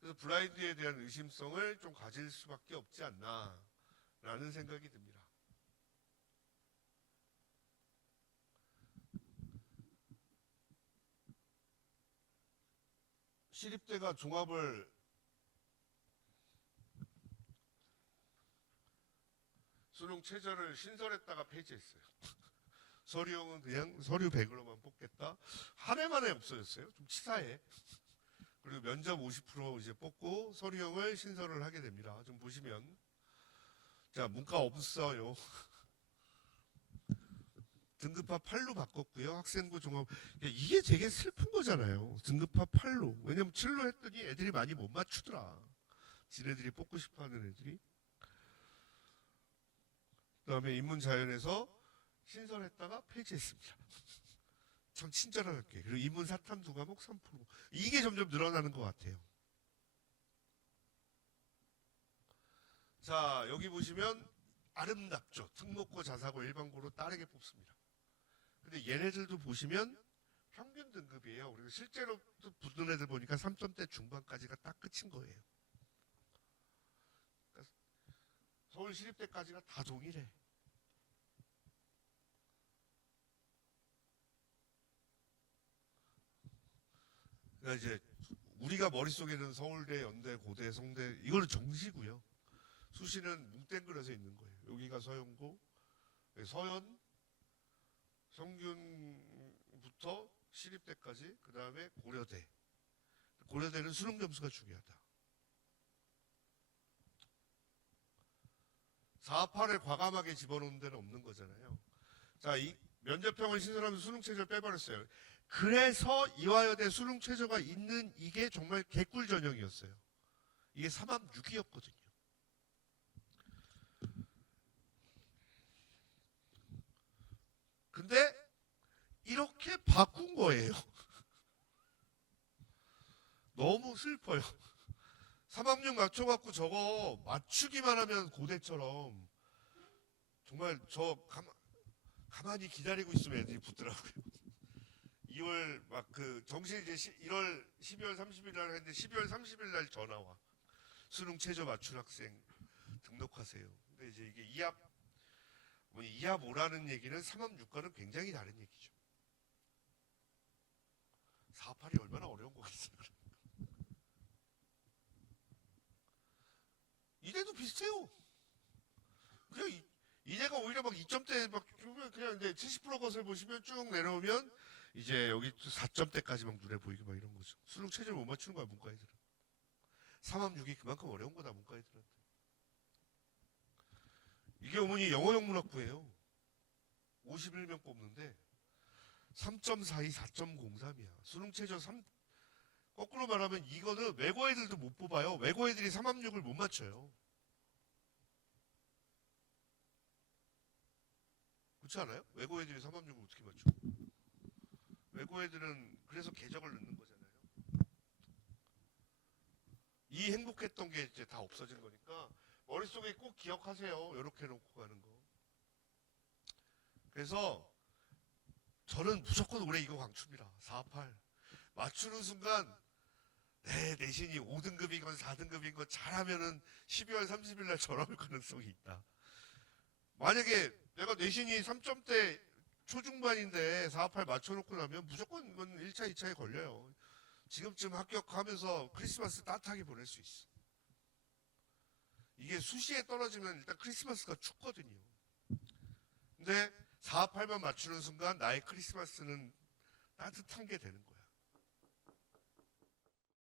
그래서 블라인드에 대한 의심성을 좀 가질 수밖에 없지 않나라는 생각이 듭니다. 시립대가 종합을 수능 최저를 신설했다가 폐지했어요. 서류형은 그냥 서류 100으로만 뽑겠다. 한 해 만에 없어졌어요. 좀 치사해. 그리고 면접 50% 이제 뽑고 서류형을 신설을 하게 됩니다. 좀 보시면 자, 문과 없어요. 등급파 8로 바꿨고요. 학생부 종합 이게 되게 슬픈 거잖아요. 등급파 8로. 왜냐면 7로 했더니 애들이 많이 못 맞추더라. 지네들이 뽑고 싶어하는 애들이. 그다음에 인문자연에서 신설했다가 폐지했습니다. 참 친절하게. 그리고 인문 사탐 두 과목 3%. 이게 점점 늘어나는 것 같아요. 자, 여기 보시면 아름답죠. 특목고, 자사고, 일반고로 따르게 뽑습니다. 근데 얘네들도 보시면 평균 등급이에요. 그리고 실제로 붙는 애들 보니까 3점대 중반까지가 딱 끝인 거예요. 그러니까 서울시립대까지가 다 동일해. 그러니까 이제 우리가 머릿속에는 서울대, 연대, 고대, 성대 이거는 정시고요. 수시는 뭉땡그려서 있는 거예요. 여기가 서연고, 서연, 성균부터 시립대까지, 그 다음에 고려대. 고려대는 수능 점수가 중요하다. 458을 과감하게 집어넣는 데는 없는 거잖아요. 자, 이 면접형을 신설하면서 수능 최저를 빼버렸어요. 그래서 이화여대 수능 최저가 있는 이게 정말 개꿀 전형이었어요. 이게 3합6이었거든요. 근데 이렇게 바꾼 거예요. 너무 슬퍼요. 3학년 맞춰갖고 저거 맞추기만 하면 고대처럼 정말 가만히 기다리고 있으면 애들이 붙더라고요. 2월 막 그 정시 이제 1월 12월 30일 날 했는데 12월 30일 날 전화 와. 수능 최저 맞춘 학생 등록하세요. 근데 이제 이게 2합 5라는 얘기는 3합 6과는 굉장히 다른 얘기죠. 458이 얼마나 어려운 거겠어요. 이대도 비슷해요. 그냥 이대가 오히려 막 2점대 막 그냥 이제 70% 것을 보시면 쭉 내려오면 이제 여기 4점대까지 막 눈에 보이게 막 이런 거죠. 수능 최저를 못 맞추는 거야, 문과 애들은. 3합 6이 그만큼 어려운 거다, 문과 애들한테. 이게 어머니 영어영문학부예요. 51명 뽑는데 3.42, 4.03이야. 수능 최저 3, 거꾸로 말하면 이거는 외고 애들도 못 뽑아요. 외고 애들이 3합 6을 못 맞춰요. 그렇지 않아요? 외고 애들이 3합육을 어떻게 맞춰? 외고 애들은 그래서 궤적을 넣는 거잖아요. 이 행복했던 게 이제 다 없어진 거니까 머릿속에 꼭 기억하세요. 이렇게 놓고 가는 거. 그래서 저는 무조건 올해 이거 강추입니다. 4.8. 맞추는 순간 내 내신이 5등급이건 4등급이건 잘하면은 12월 30일 날 전화 올 가능성이 있다. 만약에 내가 내신이 3점대 초중반인데 4.8 맞춰놓고 나면 무조건 이건 1차, 2차에 걸려요. 지금쯤 합격하면서 크리스마스 따뜻하게 보낼 수 있어. 이게 수시에 떨어지면 일단 크리스마스가 춥거든요. 근데 4.8만 맞추는 순간 나의 크리스마스는 따뜻한 게 되는 거예요.